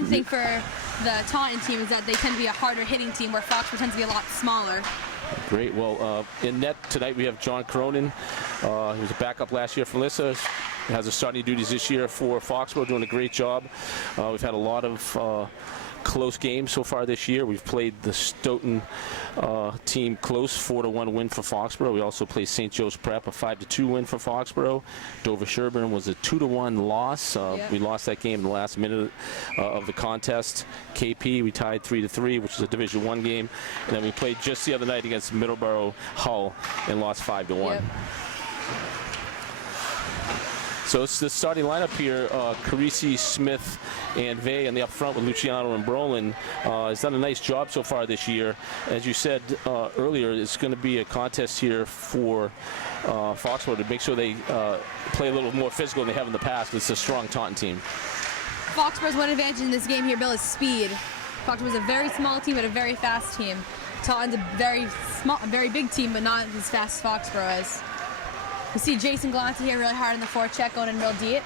main thing for the Taunton team is that they tend to be a harder hitting team, where Foxborough tends to be a lot smaller. Great. Well, in net tonight we have John Cronin. He was a backup last year for Melissa. Has the starting duties this year for Foxborough, doing a great job. We've had a lot of close games so far this year. We've played the Stoughton team close, 4-1 win for Foxborough. We also played St. Joe's Prep, a 5-2 win for Foxborough. Dover Sherburne was a 2-1 loss. We lost that game in the last minute of the contest. KP, we tied 3-3, which is a Division I game. And then we played just the other night against Middleborough Hull and lost 5-1. So it's the starting lineup here. Carisi, Smith, and Vey on the up front with Luciano and Brolin. Has done a nice job so far this year. As you said earlier, it's going to be a contest here for Foxborough to make sure they play a little more physical than they have in the past. It's a strong Taunton team. Foxborough's one advantage in this game here, Bill, is speed. Foxborough's a very small team but a very fast team. Taunton's a very big team, but not as fast as Foxborough is. You see Jason Galante here really hard in the forecheck, going in real deep.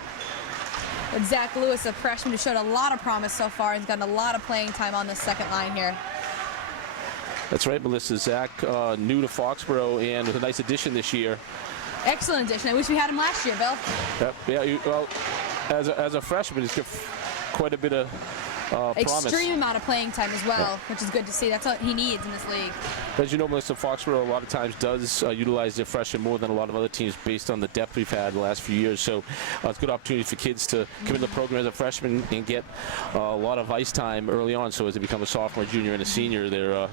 With Zach Lewis, a freshman who showed a lot of promise so far. He's gotten a lot of playing time on the second line here. That's right, Melissa. Zach, new to Foxborough and with a nice addition this year. Excellent addition. I wish we had him last year, Bill. Yep. Yeah. Well, as a freshman, he's got quite a bit of promise. Extreme amount of playing time as well, which is good to see. That's what he needs in this league. As you know, Melissa, Foxborough a lot of times does utilize their freshmen more than a lot of other teams based on the depth we've had the last few years. So it's a good opportunity for kids to come in the program as a freshman and get a lot of ice time early on. So as they become a sophomore, junior, and a senior, they're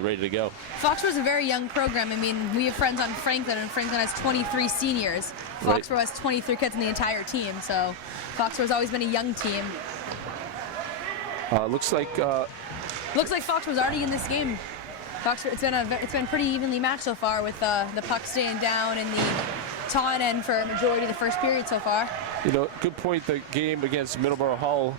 ready to go. Foxborough's a very young program. I mean, we have friends on Franklin, and Franklin has 23 seniors. Foxborough has 23 kids in the entire team. So Foxborough's always been a young team. Looks like Foxborough's already in this game. It's been pretty evenly matched so far, with the puck staying down in the Taunton end for a majority of the first period so far. You know, good point. The game against Middleborough Hull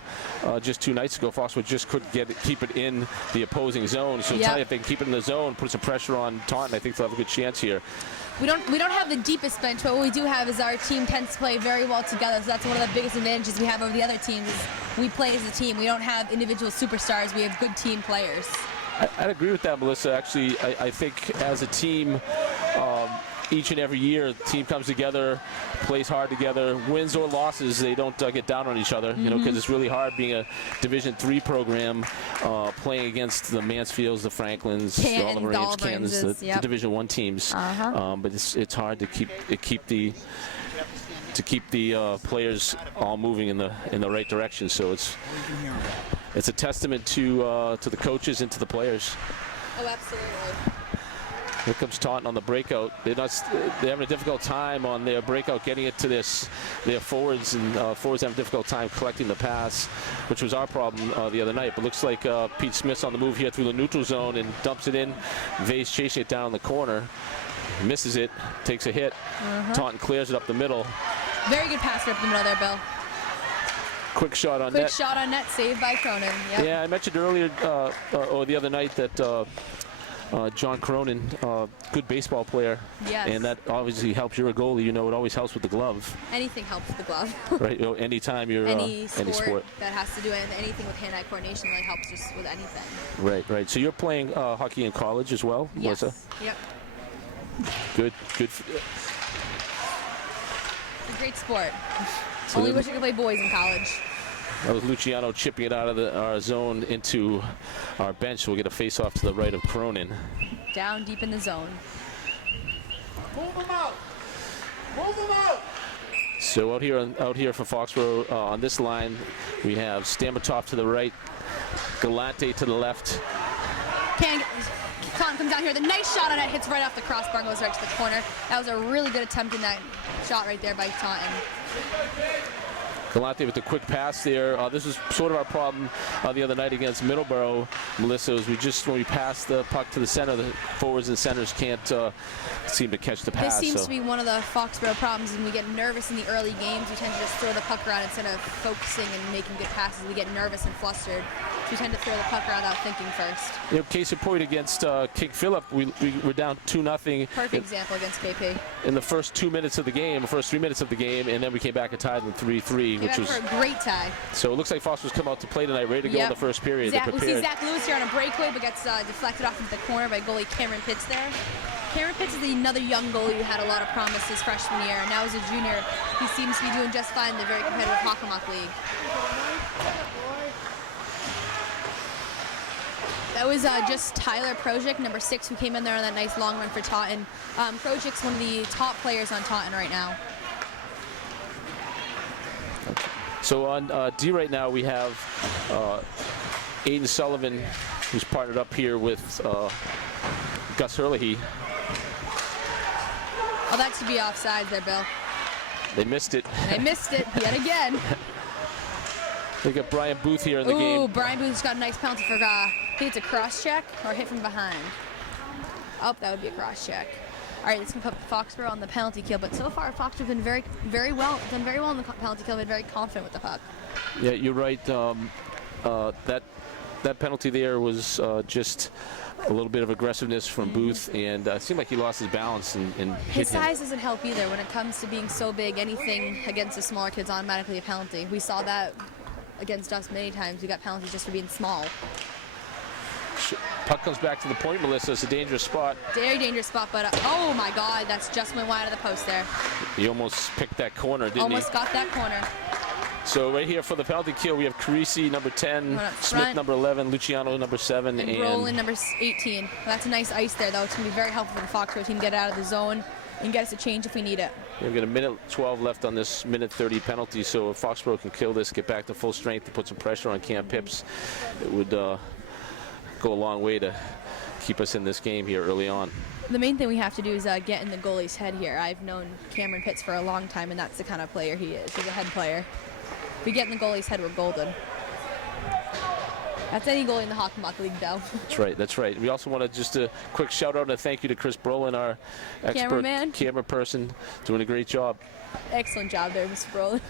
just 2 nights ago, Foxborough just couldn't keep it in the opposing zone. So tell you, if they can keep it in the zone, put some pressure on Taunton, I think they'll have a good chance here. We don't have the deepest bench, but what we do have is our team tends to play very well together. So that's one of the biggest advantages we have over the other teams. Is we play as a team. We don't have individual superstars. We have good team players. I'd agree with that, Melissa. Actually, I think as a team, each and every year, the team comes together, plays hard together, wins or losses. They don't get down on each other, you know, because it's really hard being a Division III program, playing against the Mansfields, the Franklins, the Oliver Ames, Cannons, the Division I teams. But it's hard to keep the players all moving in the right direction. So it's a testament to the coaches and to the players. Oh, absolutely. Here comes Taunton on the breakout. They're having a difficult time on their breakout getting it to their forwards, and forwards having a difficult time collecting the pass, which was our problem the other night. But looks like Pete Smith's on the move here through the neutral zone and dumps it in. Vey's chasing it down the corner. Misses it, takes a hit. Taunton clears it up the middle. Very good pass up the middle there, Bill. Quick shot on net. Quick shot on net, saved by Cronin. Yep. Yeah, I mentioned earlier, or the other night, that John Cronin, good baseball player. Yes. And that obviously helps. You're a goalie. You know, it always helps with the glove. Anything helps with the glove. Right. You know, anytime you're any sport that has to do anything with hand-eye coordination really helps just with anything. Right. Right. So you're playing hockey in college as well, yes. Melissa? Yep. Good. It's a great sport. So only wish I could play boys in college. That was Luciano chipping it out of our zone into our bench. We'll get a face-off to the right of Cronin. Down deep in the zone. Move them out! Move them out! So out here for Foxborough on this line, we have Stamatov to the right, Galante to the left. Taunton comes down here. The nice shot on it hits right off the crossbar and goes right to the corner. That was a really good attempt in that shot right there by Taunton. Galante with the quick pass there. This was sort of our problem the other night against Middleborough, Melissa, is when we pass the puck to the center, the forwards and centers can't seem to catch the pass. This seems to be one of the Foxborough problems. When we get nervous in the early games, we tend to just throw the puck around instead of focusing and making good passes. We get nervous and flustered. We tend to throw the puck around without thinking first. You know, case in point against King Philip, we were down 2-0. Perfect example against KP. In the first 2 minutes of the game, the first 3 minutes of the game, and then we came back and tied with 3-3, which was for a great tie. So it looks like Foster's come out to play tonight, ready to go in the first period. We see Zach Lewis here on a breakaway, but gets deflected off into the corner by goalie Cameron Pitts there. Cameron Pitts is another young goalie who had a lot of promise his freshman year. Now as a junior, he seems to be doing just fine in the very competitive Hockomock League. That was just Tyler Projik, number 6, who came in there on that nice long run for Taunton. Projik's one of the top players on Taunton right now. So on D right now, we have Aiden Sullivan, who's partnered up here with Gus Herlihy. Oh, that should be offside there, Bill. They missed it. They missed it yet again. They got Brian Booth here in the game. Ooh, Brian Booth's got a nice penalty for I think it's a cross check or hit from behind. Oh, that would be a cross check. All right, this can put Foxborough on the penalty kill, but so far Foxborough have been done very well in the penalty kill. Been very confident with the puck. Yeah, you're right. That penalty there was just a little bit of aggressiveness from Booth, and it seemed like he lost his balance and hit his him. size doesn't help either. When it comes to being so big, anything against the smaller kids automatically a penalty. We saw that against us many times. We got penalties just for being small. Puck comes back to the point, Melissa. It's a dangerous spot. Very dangerous spot, but oh my God, that's just went wide of the post there. He almost picked that corner, didn't he? Almost got that corner. So right here for the penalty kill, we have Carisi, number 10, Smith, number 11, Luciano, number 7, and Brolin, number 18. That's a nice ice there, though. It's going to be very helpful for the Foxborough team to get out of the zone and get us a change if we need it. We've got a minute 12 left on this minute 30 penalty, so if Foxborough can kill this, get back to full strength, and put some pressure on Cam Pips, it would go a long way to keep us in this game here early on. The main thing we have to do is get in the goalie's head here. I've known Cameron Pitts for a long time, and that's the kind of player he is. He's a head player. If we get in the goalie's head, we're golden. That's any goalie in the Hockomock League, though. That's right, that's right. We also want to just a quick shout out and a thank you to Chris Brolin, our expert camera person, doing a great job. Excellent job there, Mr. Brolin.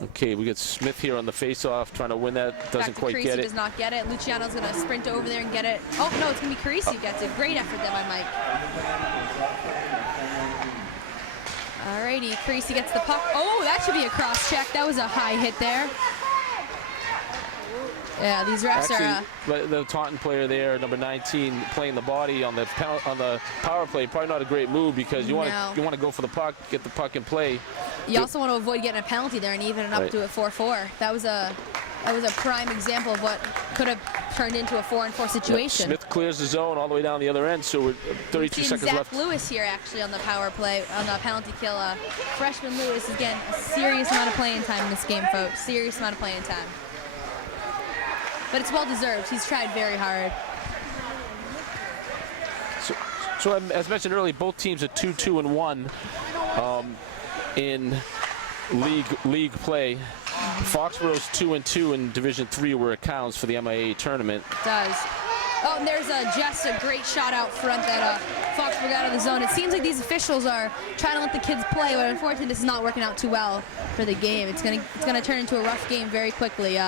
Okay, we got Smith here on the face-off, trying to win that. Doesn't quite get it. Does not get it. Luciano's going to sprint over there and get it. Oh, no, it's going to be Carisi who gets it. Great effort there by Mike. Alrighty, Carisi gets the puck. Oh, that should be a cross check. That was a high hit there. Yeah, these refs are. The Taunton player there, number 19, playing the body on the power play. Probably not a great move because you want to go for the puck, get the puck in play. You also want to avoid getting a penalty there and even it up to a 4-4. That was a prime example of what could have turned into a 4-on-4 situation. Smith clears the zone all the way down the other end, so we're 32 seconds left. Zach Lewis here actually on the power play, on the penalty kill. Freshman Lewis is getting a serious amount of playing time in this game, folks. Serious amount of playing time. But it's well deserved. He's tried very hard. So as mentioned earlier, both teams are 2-2-1 in league play. Foxborough's 2-2 in Division III, where it counts for the MIA tournament. It does. Oh, and there's just a great shot out front that Foxborough got out of the zone. It seems like these officials are trying to let the kids play, but unfortunately this is not working out too well for the game. It's gonna turn into a rough game very quickly.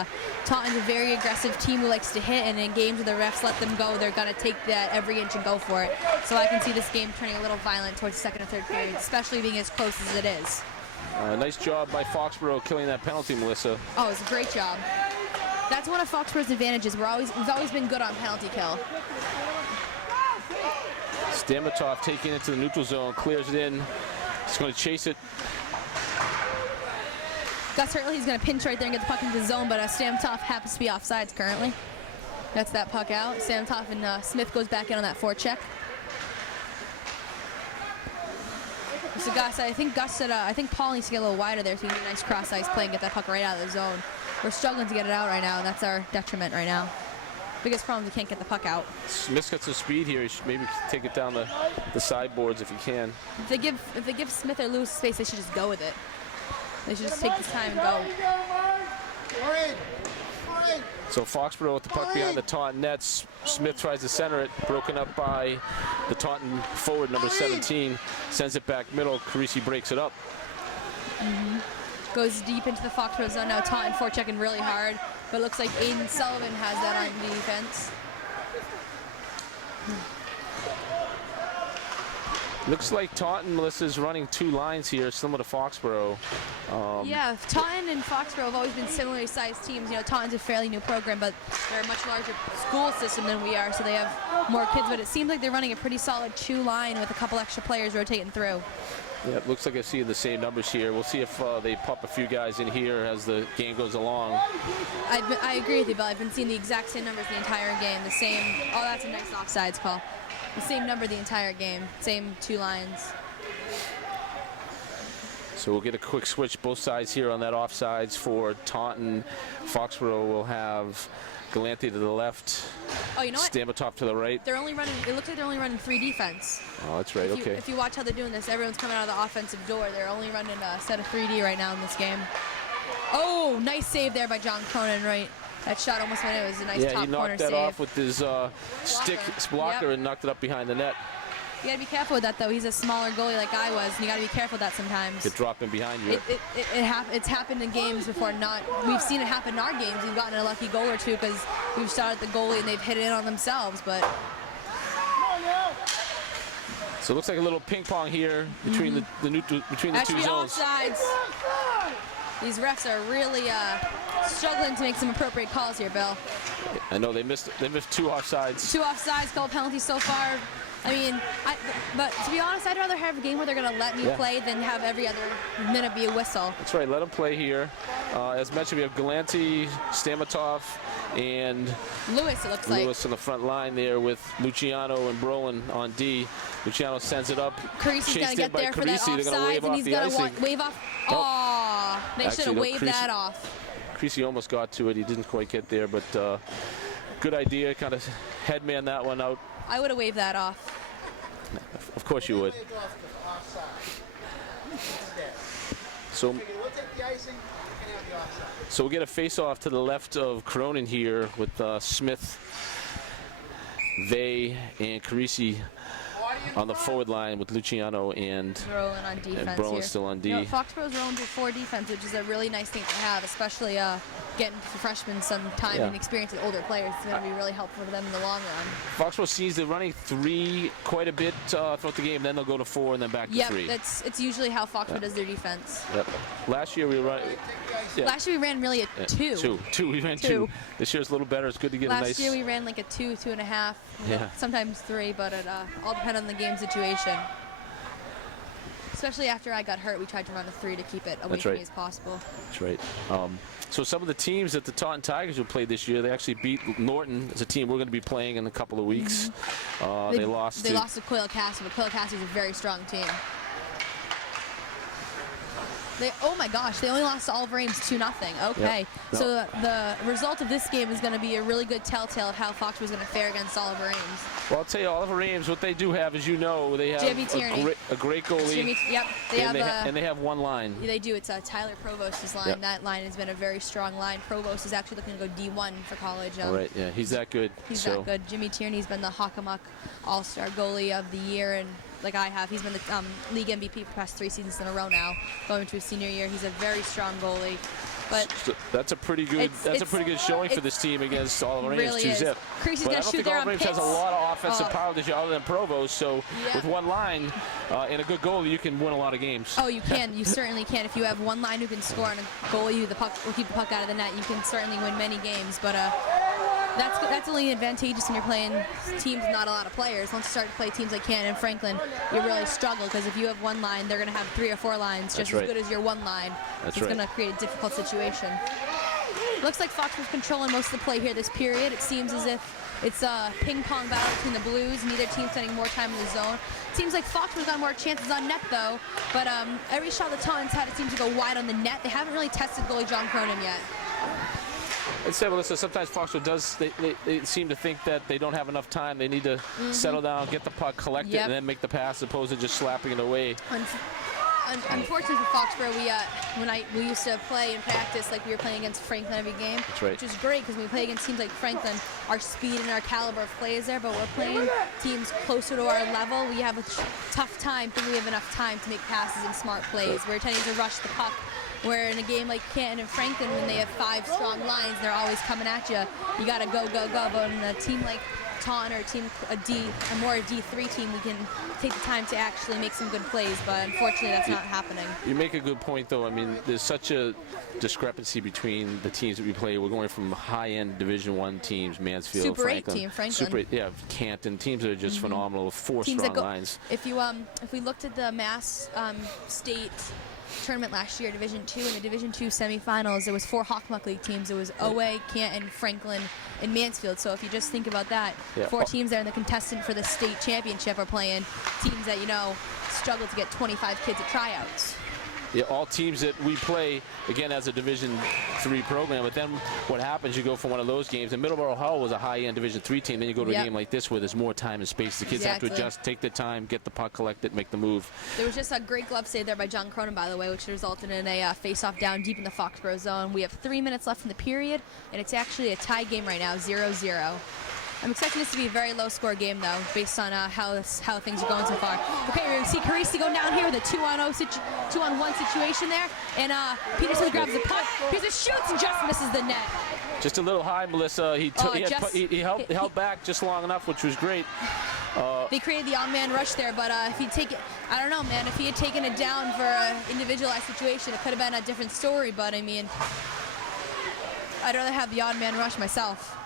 Taunton's a very aggressive team who likes to hit, and in games where the refs let them go, they're gonna take that every inch and go for it. So I can see this game turning a little violent towards the second or third period, especially being as close as it is. Nice job by Foxborough killing that penalty, Melissa. Oh, it's a great job. That's one of Foxborough's advantages. We've always been good on penalty kill. Stamatov taking it to the neutral zone, clears it in. He's going to chase it. Gus Herlihy's going to pinch right there and get the puck into the zone, but Stamatov happens to be offsides currently. That's that puck out. Stamatov and Smith goes back in on that forecheck. So Gus, I think Paul needs to get a little wider there so he can get a nice cross ice play and get that puck right out of the zone. We're struggling to get it out right now, and that's our detriment right now. Biggest problem is we can't get the puck out. Smith's got some speed here. He should maybe take it down the sideboards if he can. If they give Smith or Lewis space, they should just go with it. They should just take this time and go. So Foxborough with the puck behind the Taunton nets. Smith tries to center it, broken up by the Taunton forward, number 17. Sends it back middle. Carisi breaks it up. goes deep into the Foxborough zone. Now Taunton forechecking really hard, but it looks like Aiden Sullivan has that on defense. Looks like Taunton, Melissa's running 2 lines here, similar to Foxborough. Yeah, Taunton and Foxborough have always been similarly sized teams. You know, Taunton's a fairly new program, but they're a much larger school system than we are, so they have more kids. But it seems like they're running a pretty solid 2 line with a couple extra players rotating through. Yeah, it looks like I see the same numbers here. We'll see if they pop a few guys in here as the game goes along. I agree with you, Bill. I've been seeing the exact same numbers the entire game. The same. Oh, that's a nice offsides call. The same number the entire game. Same 2 lines. So we'll get a quick switch both sides here on that offsides for Taunton. Foxborough will have Galante to the left. Oh, you know what? Stamatop to the right. They're only running. It looks like they're only running 3 defense. Oh, that's right. Okay. If you watch how they're doing this, everyone's coming out of the offensive door. They're only running a set of 3D right now in this game. Oh, nice save there by John Cronin. Right. That shot almost went in. It was a nice top corner save. Yeah, he knocked that off with his stick blocker Yep. and knocked it up behind the net. You gotta be careful with that, though. He's a smaller goalie like I was, and you gotta be careful with that sometimes. Could drop in behind you. It's happened in games before. We've seen it happen in our games. We've gotten a lucky goal or two because we've shot at the goalie and they've hit it in on themselves. But so it looks like a little ping pong here between the between the that should 2 be zones. offsides. These refs are really struggling to make some appropriate calls here, Bill. I know they missed 2 offsides. 2 offsides, couple penalties so far. I mean, but to be honest, I'd rather have a game where they're going to let me play than have every other minute be a whistle. That's right. Let them play here. As mentioned, we have Galante, Stamatov, and Lewis, it looks like. Lewis on the front line there with Luciano and Brolin on D. Luciano sends it up. Creasy's going to get there for that offsides, and he's going to wave off. Oh, they should have waved that off. Creasy almost got to it. He didn't quite get there, but good idea. Kind of headman that one out. I would have waved that off. Of course you would. So we'll get a face-off to the left of Cronin here with Smith, Vey, and Carisi on the forward line with Luciano and Brolin on defense and Brolin here. still on D. You know, Foxborough's rolling to 4 defense, which is a really nice thing to have, especially getting freshmen some time and experience with older players. It's going to be really helpful for them in the long run. Foxborough sees they're running 3 quite a bit throughout the game. Then they'll go to 4 and then back to 3. It's usually how Foxborough does their defense. Yep. Last year we ran. Last year we ran really a 2. We ran 2. This year's a little better. It's good to get a nice. Last year we ran like a 2, 2.5. Yeah. Sometimes 3, but it all depends on the game situation. Especially after I got hurt, we tried to run a 3 to keep it away from me as possible. That's right. So some of the teams that the Taunton Tigers will play this year, they actually beat Norton as a team we're going to be playing in a couple of weeks. They lost to Coyle Castle, but Coyle Castle is a very strong team. Oh my gosh, they only lost to Oliver Ames 2-0. Okay, yep. So the result of this game is going to be a really good telltale of how Fox was going to fare against Oliver Ames. Well, I'll tell you, Oliver Ames, what they do have, as you know, they have a great goalie. And they have one line. Yeah, they do. It's Tyler Provost's line. Yep. That line has been a very strong line. Provost is actually looking to go D1 for college. All right, yeah, he's that good. He's that good. Jimmy Tierney's been the Hockomock All-Star goalie of the year, and like I have, he's been the league MVP for the past 3 seasons in a row now, going into his senior year. He's a very strong goalie. But so that's a pretty good showing for this team against Oliver Ames, really 2-0. Creasy's going to shoot there on Oliver Ames has a lot of offensive power this year other than Provost, so with one line and a good goalie, you can win a lot of games. Oh, you can. You certainly can. If you have one line who can score and a goalie who will keep the puck out of the net, you can certainly win many games. But that's only advantageous when you're playing teams with not a lot of players. Once you start to play teams like Canton and Franklin, you really struggle because if you have one line, they're going to have 3 or 4 lines just as good as your one line. It's going to create a difficult situation. Looks like Fox was controlling most of the play here this period. It seems as if it's a ping-pong battle between the Blues. Neither team spending more time in the zone. It seems like Fox has got more chances on net, though. But every shot the Tauntons had, it seems to go wide on the net. They haven't really tested goalie John Cronin yet. I'd say, Melissa, sometimes Foxborough does, they seem to think that they don't have enough time. They need to settle down, get the puck, collect it, and then make the pass as opposed to just slapping it away. Unfortunately for Foxborough, we used to play and practice like we were playing against Franklin every game, which was great because when we play against teams like Franklin, our speed and our caliber of play is there, but we're playing teams closer to our level. We have a tough time thinking we have enough time to make passes and smart plays. We're tending to rush the puck Where in a game like Canton and Franklin, when they have 5 strong lines, they're always coming at you. You got to go, go, go. But in a team like Taunton, or a more D3 team, we can take the time to actually make some good plays. But unfortunately, that's not happening. You make a good point, though. I mean, there's such a discrepancy between the teams that we play. We're going from high-end Division I teams, Mansfield, Super Franklin. 8 team, Franklin. Super 8, yeah, Canton. Teams that are just phenomenal. 4 Teams strong that go, lines. If we looked at the Mass State tournament last year, Division II, in the Division II semifinals, there was 4 Hawkmock League teams. It was OA, Canton, Franklin, and Mansfield. So if you just think about that, 4 teams there, and the contestant for the state championship are playing teams that, you know, struggle to get 25 kids at tryouts. Yeah, all teams that we play, again, as a Division III program. But then what happens, you go from one of those games, and Middleborough Hull was a high-end Division III team. Then you go to a game like this where there's more time and space. The kids have to adjust, take their time, get the puck, collect it, make the move. There was just a great glove save there by John Cronin, by the way, which resulted in a face-off down deep in the Foxborough zone. We have 3 minutes left in the period, and it's actually a tie game right now, 0-0. I'm expecting this to be a very low-score game, though, based on how things are going so far. Okay, we're going to see Carisi going down here with a 2-on-1 situation there, and Peterson grabs the puck. Peterson shoots and just misses the net. Just a little high, Melissa. He held back just long enough, which was great. They created the on-man rush there, but if he'd taken, I don't know, man, if he had taken it down for an individualized situation, it could have been a different story, but I mean, I'd rather have the on-man rush myself.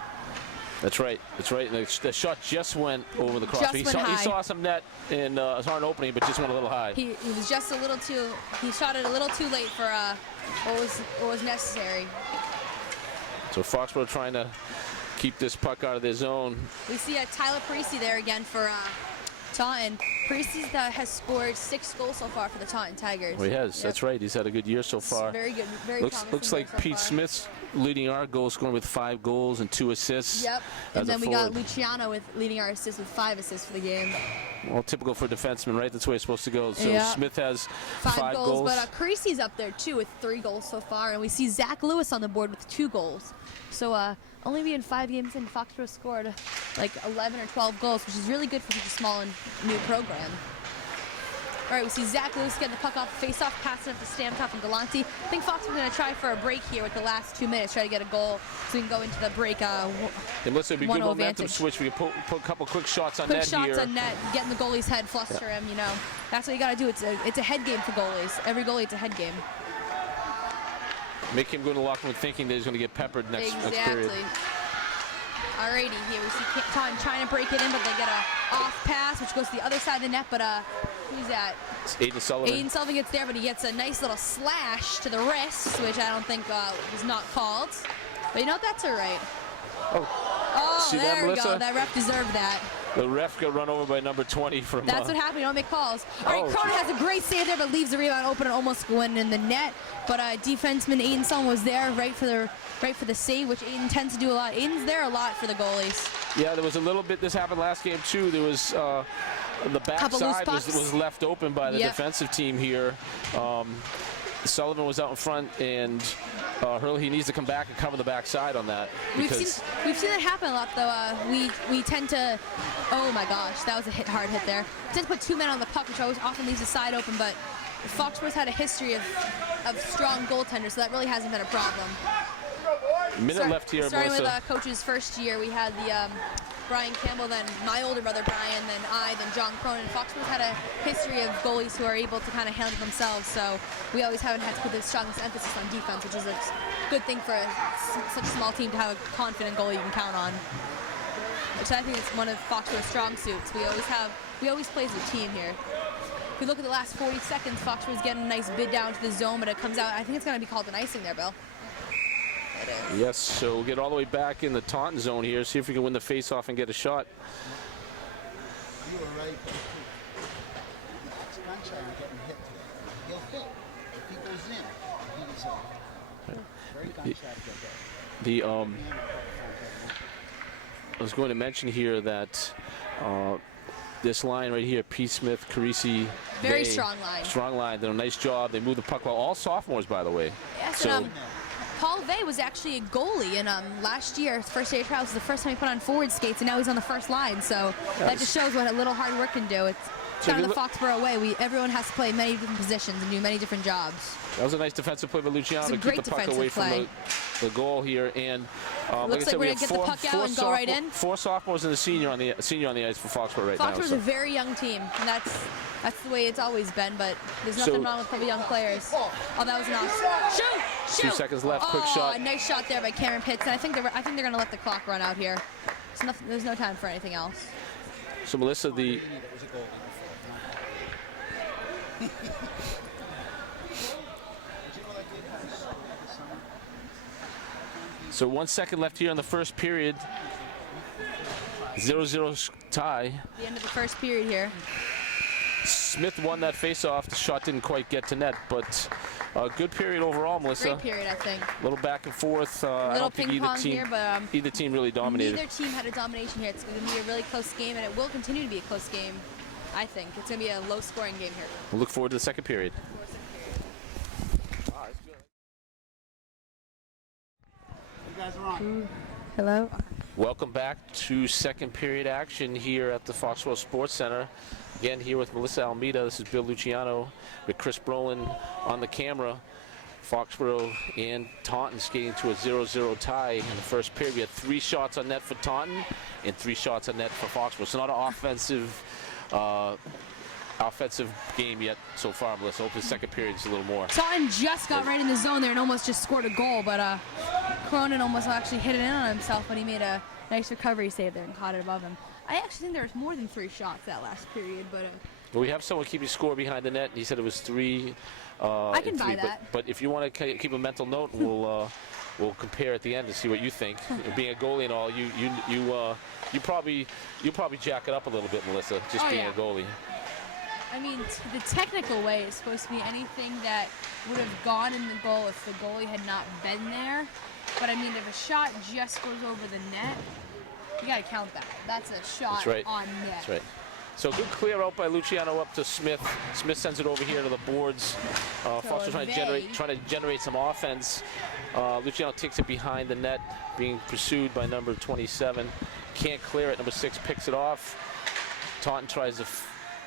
That's right. That's right. And the shot just went over the cross. He saw some net and saw an opening, but just went a little high. He was just a little too. He shot it a little too late for what was necessary. So Foxborough trying to keep this puck out of their zone. We see Tyler Parisi there again for Taunton. Parisi has scored 6 goals so far for the Taunton Tigers. Well, he has. Yep. That's right. He's had a good year so far. Very good. Very looks like so Pete far. Smith's leading our goal scoring with 5 goals and 2 assists. Yep. And then we got Luciano with leading our assists with 5 assists for the game. Well, typical for a defenseman, right? That's the way it's supposed to go. So Smith has 5 goals. But Carisi's up there too with 3 goals so far, and we see Zach Lewis on the board with 2 goals. So only being 5 games in, Foxborough scored like 11 or 12 goals, which is really good for such a small and new program. All right, we see Zach Lewis getting the puck off the face-off, passing it to Stamtop and Galante. I think Fox is going to try for a break here with the last 2 minutes, try to get a goal so we can go into the break. And listen, it'd be good momentum switch. We can put a couple quick shots on net here. Quick shots on net, getting the goalie's head, fluster him, you know. That's what you got to do. It's a head game for goalies. Every goalie, it's a head game. Make him go to the locker room thinking that he's going to get peppered next period. Alrighty, here we see Taunton trying to break it in, but they get a off pass, which goes to the other side of the net, but who's that? It's Aiden Sullivan. Aiden Sullivan gets there, but he gets a nice little slash to the wrist, which I don't think was not called. But you know what? That's all right. Oh, see there that, we go. That ref deserved that. The ref got run over by number 20 from... That's what happened. You don't make calls. All right, Cronin has a great save there, but leaves the rebound open and almost going in the net. But defenseman Aiden Sullivan was there right for the save, which Aiden tends to do a lot. Aiden's there a lot for the goalies. Yeah, there was a little bit. This happened last game too. There was the backside was left open by the defensive team here. Sullivan was out in front, and Hurley, he needs to come back and cover the backside on that. We've seen that happen a lot, though. We tend to, oh my gosh, that was a hard hit there. We tend to put 2 men on the puck, which always often leaves the side open, but Foxborough's had a history of strong goaltenders, so that really hasn't been a problem. Minute left here, starting Melissa. With coach's first year, we had the Brian Campbell, then my older brother Brian, then I, then John Cronin. Foxborough's had a history of goalies who are able to kind of handle themselves, so we always haven't had to put the strongest emphasis on defense, which is a good thing for such a small team to have a confident goalie you can count on. Which I think is one of Foxborough's strong suits. We always play as a team here. If we look at the last 40 seconds, Foxborough's getting a nice bid down to the zone, but it comes out, I think it's going to be called an icing there, Bill. It is. Yes, so we'll get all the way back in the Taunton zone here, see if we can win the face-off and get a shot. You were right. It's Gunshire getting hit today. He'll hit. If he goes in, he's very Gunshire to get hit. I was going to mention here that this line right here, P. Smith, Carisi, very strong line. Strong line. They did a nice job. They moved the puck well. All sophomores, by the way. Yes, so, and Paul Vey was actually a goalie, and last year, first day of trials, was the first time he put on forward skates, and now he's on the first line. So that just shows what a little hard work can do. So kind of the Foxborough way. Everyone has to play many different positions and do many different jobs. That was a nice defensive play by Luciano to keep the puck away from the goal here. And looks like we're gonna get the puck out and go right in. 4 sophomores and a senior on the ice for Foxborough right now. Foxborough's a very young team, and that's the way it's always been. But there's nothing wrong with the young players. Oh, that was an awesome shoot! 2 seconds left. Quick shot. A nice shot there by Cameron Pitts. And I think they're gonna let the clock run out here. There's no time for anything else. So Melissa, So 1 second left here in the first period. 0-0 tie. The end of the first period here. Smith won that face-off. The shot didn't quite get to net, but a good period overall, Melissa. Great period, I think. A little back and forth. A little ping pong here, but either team really dominated. Neither team had a domination here. It's going to be a really close game, and it will continue to be a close game. I think it's going to be a low-scoring game here. We'll look forward to the second period. You guys are on. Hello. Welcome back to second period action here at the Foxborough Sports Center. Again, here with Melissa Almeida. This is Bill Luciano with Chris Brolin on the camera. Foxborough and Taunton skating to a 0-0 tie in the first period. We had 3 shots on net for Taunton and 3 shots on net for Foxborough. So not an offensive game yet so far, Melissa. Hope the second period is a little more. Taunton just got right in the zone there and almost just scored a goal, but Cronin almost actually hit it in on himself, but he made a nice recovery save there and caught it above him. I actually think there was more than 3 shots that last period, but well, we have someone keeping score behind the net. He said it was 3. I can buy that. But if you want to keep a mental note, we'll compare at the end to see what you think. Being a goalie and all, you probably jack it up a little bit, Melissa, just being a goalie. I mean, the technical way is supposed to be anything that would have gone in the goal if the goalie had not been there. But I mean, if a shot just goes over the net, you gotta count that. That's a shot on net. That's right. So good clear out by Luciano up to Smith. Smith sends it over here to the boards. Foster trying to generate some offense. Luciano takes it behind the net, being pursued by number 27. Can't clear it. Number 6 picks it off. Taunton tries to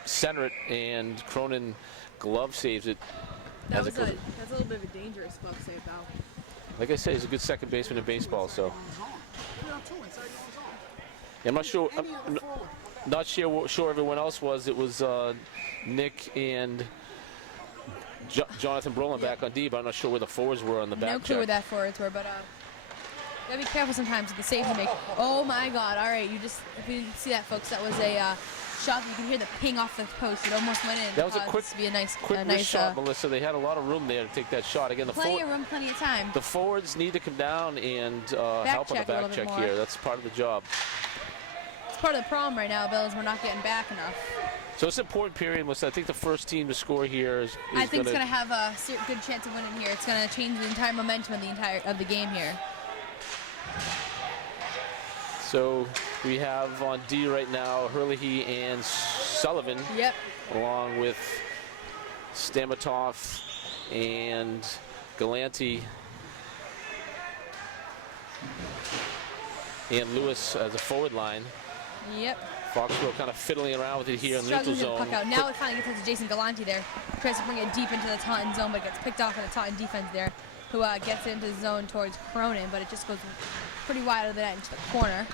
center it, and Cronin glove saves it. That's a little bit of a dangerous glove save, though. Like I said, he's a good second baseman in baseball, so. Yeah, I'm not sure. Not sure everyone else was. It was Nick and Jonathan Brolin back on D, but I'm not sure where the forwards were on the back. No clue where that forwards were, but gotta be careful sometimes with the save you make. Oh my God! All right, if you didn't see that, folks, that was a shot. You can hear the ping off the post. It almost went in. That was a quick shot, Melissa. They had a lot of room there to take that shot. Again, plenty of room, plenty of time. The forwards need to come down and help on the back check here. That's part of the job. Part of the problem right now, Bill, is we're not getting back enough. So it's an important period, Melissa. I think the first team to score here is I think it's going to have a good chance of winning here. It's going to change the entire momentum of the game here. So we have on D right now Herlihy and Sullivan. Yep. Along with Stamatov and Galanti and Lewis as a forward line. Yep. Foxborough kind of fiddling around with it here in the neutral zone. Puck out. Now it finally gets to Jason Galanti there. Tries to bring it deep into the Taunton zone, but gets picked off in the Taunton defense there, who gets into the zone towards Cronin, but it just goes pretty wide of the net into the corner.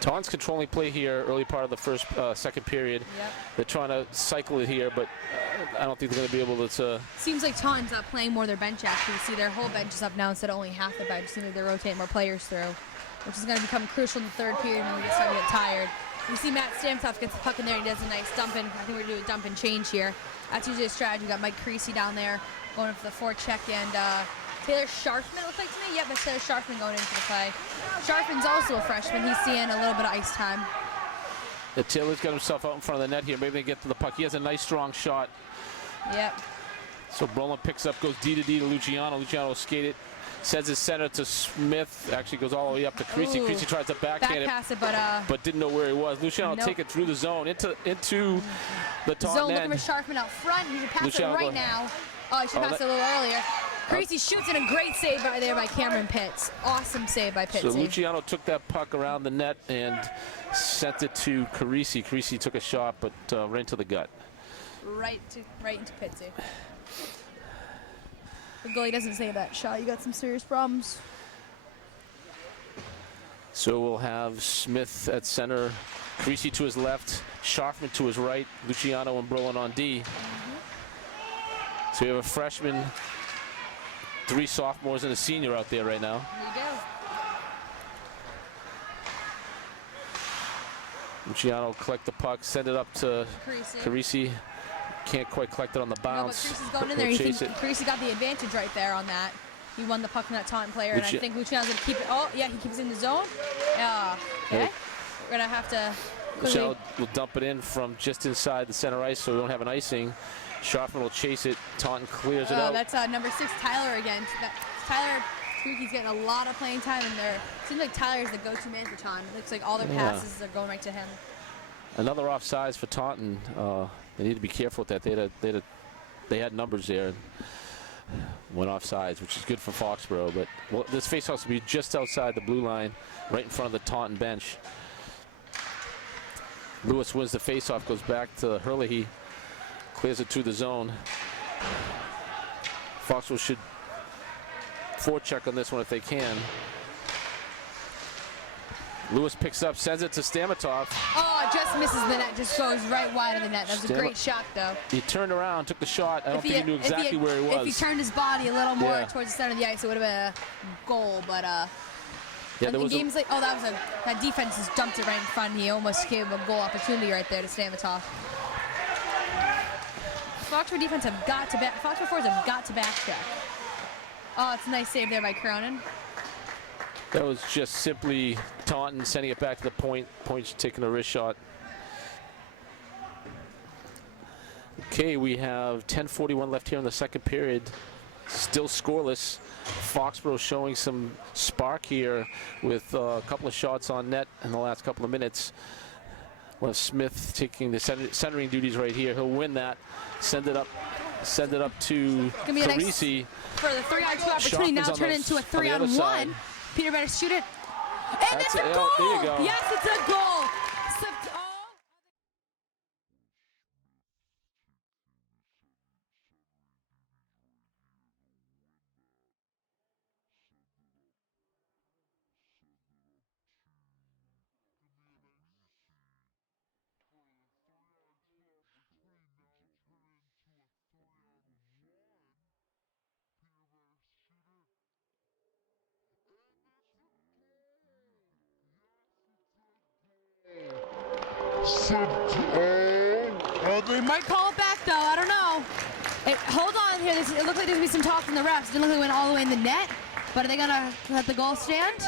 Taunton's controlling play here early part of the second period. Yep. They're trying to cycle it here, but I don't think they're going to be able to. Seems like Taunton's playing more their bench, actually. You see their whole bench is up now instead of only half the bench. Seems like they're rotating more players through, which is going to become crucial in the third period when we start to get tired. You see Matt Stamtoff gets the puck in there. He does a nice dump in. I think we're going to do a dump and change here. That's usually a strategy. We got Mike Creasy down there going for the forecheck, and Taylor Sharfman, it looks like to me. Yep, that's Taylor Sharfman going into the play. Sharfman's also a freshman. He's seeing a little bit of ice time. Taylor's got himself out in front of the net here. Maybe they get to the puck. He has a nice, strong shot. Yep. So Brolin picks up, goes D to Luciano. Luciano will skate it. Sends his center to Smith. Actually goes all the way up to Creasy. Creasy tries to backhand it, but didn't know where he was. Luciano will take it through the zone into the Taunton zone. Looking for Sharfman out front. He should pass it right now. Oh, he should pass it a little earlier. Creasy shoots in a great save by there by Cameron Pitts. Awesome save by Pitts. So Luciano took that puck around the net and sent it to Carisi. Carisi took a shot, but right into the gut. Right into Pitsy. The goalie doesn't save that shot. You got some serious problems. So we'll have Smith at center, Carisi to his left, Sharfman to his right, Luciano and Brolin on D. So we have a freshman, 3 sophomores, and a senior out there right now. There you go. Luciano collect the puck, send it up to Carisi. Can't quite collect it on the bounce. No, but Creasy's going in there. Creasy got the advantage right there on that. He won the puck from that Taunton player, and I think Luciano's going to keep it. Oh, yeah, he keeps it in the zone. Yeah, okay. We're going to have to... Luciano will dump it in from just inside the center ice, so we don't have an icing. Sharfman will chase it. Taunton clears it out. That's number 6, Tyler again. Tyler, he's getting a lot of playing time in there. It seems like Tyler's the go-to man for Taunton. Looks like all their passes are going right to him. Another offsides for Taunton. They need to be careful with that. They had numbers there. Went offsides, which is good for Foxborough. But this faceoff will be just outside the blue line, right in front of the Taunton bench. Lewis wins the faceoff, goes back to Herlihy, clears it to the zone. Foxborough should forecheck on this one if they can. Lewis picks up, sends it to Stamatov. Oh, just misses the net, just goes right wide of the net. That was a great shot, though. He turned around, took the shot. I don't think he knew exactly where he was. If he turned his body a little more towards the center of the ice, it would have been a goal. But in games like, that defense just dumped it right in front. He almost gave him a goal opportunity right there to Stamatov. Foxborough defense Foxborough forwards have got to backtrack. Oh, it's a nice save there by Cronin. That was just simply Taunton sending it back to the point. Point's taking a wrist shot. Okay, we have 10:41 left here in the second period. Still scoreless. Foxborough showing some spark here with a couple of shots on net in the last couple of minutes. We'll have Smith taking the centering duties right here. He'll win that. Send it up to Carisi. For the 3-on-2 opportunity, now turn it into a 3-on-1. Peter better shoot it. And it's a goal! There you go. Yes, it's a goal! They might call it back, though. I don't know. Hold on here. It looks like there's going to be some talk from the refs. It didn't look like it went all the way in the net. But are they going to let the goal stand?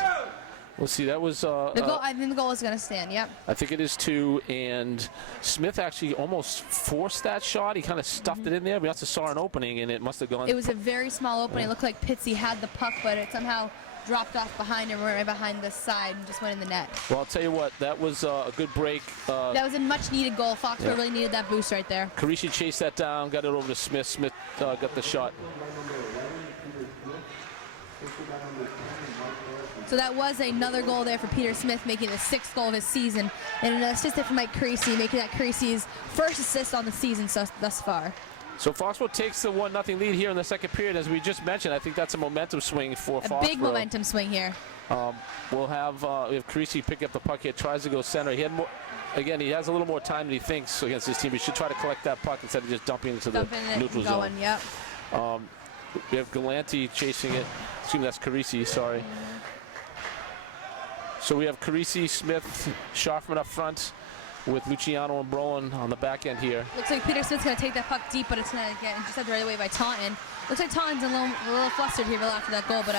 We'll see. That was... I think the goal is going to stand, yep. I think it is too. And Smith actually almost forced that shot. He kind of stuffed it in there. We also saw an opening, and it must have gone... It was a very small opening. It looked like Pitsy had the puck, but it somehow dropped off behind him, right behind the side, and just went in the net. Well, I'll tell you what, that was a good break. That was a much-needed goal. Foxborough really needed that boost right there. Carisi chased that down, got it over to Smith. Smith got the shot. So that was another goal there for Peter Smith, making the 6th goal of his season, and an assist from Mike Carisi, making that Carisi's first assist on the season thus far. So Foxborough takes the 1-0 lead here in the second period. As we just mentioned, I think that's a momentum swing for Foxborough. A big momentum swing here. We have Carisi pick up the puck here, tries to go center. He had more. Again, he has a little more time than he thinks against his team. He should try to collect that puck instead of just dumping into the neutral zone. Yep. We have Galanti chasing it. Excuse me, that's Carisi, sorry. So we have Carisi, Smith, Sharfman up front with Luciano and Brolin on the back end here. Looks like Peter Smith's going to take that puck deep, but it's going to get intercepted right away by Taunton. Looks like Taunton's a little flustered here after that goal, but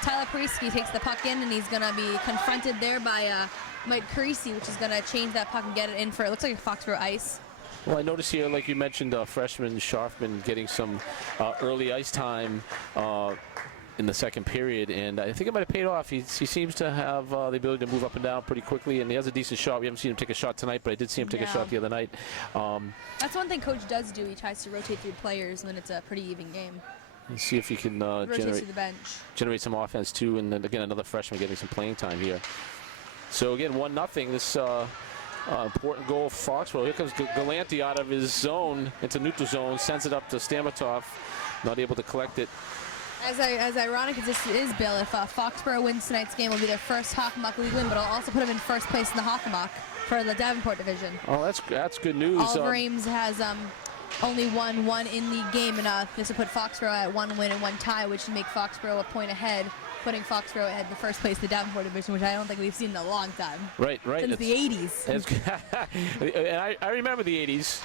Tyler Parisky takes the puck in, and he's going to be confronted there by Mike Carisi, which is going to change that puck and get it in for, it looks like a Foxborough ice. Well, I noticed here, like you mentioned, freshman Sharfman getting some early ice time in the second period, and I think it might have paid off. He seems to have the ability to move up and down pretty quickly, and he has a decent shot. We haven't seen him take a shot tonight, but I did see him take a shot the other night. That's one thing Coach does do. He tries to rotate through players when it's a pretty even game. Let's see if he can Rotates to the bench. generate some offense too, and then again another freshman getting some playing time here. So again, 1-0. This important goal for Foxborough. Here comes Galante out of his zone into neutral zone, sends it up to Stamatov, not able to collect it. As ironic as this is, Bill, if Foxborough wins tonight's game, it'll be their first Hockenbach League win, but it'll also put them in first place in the Hockenbach for the Davenport division. Oh, that's good news. Oliver Ames has only won one in-league game, and this will put Foxborough at 1 win and 1 tie, which would make Foxborough a point ahead, putting Foxborough at the first place in the Davenport division, which I don't think we've seen in a long time. Right. Since the 80s. And I remember the 80s.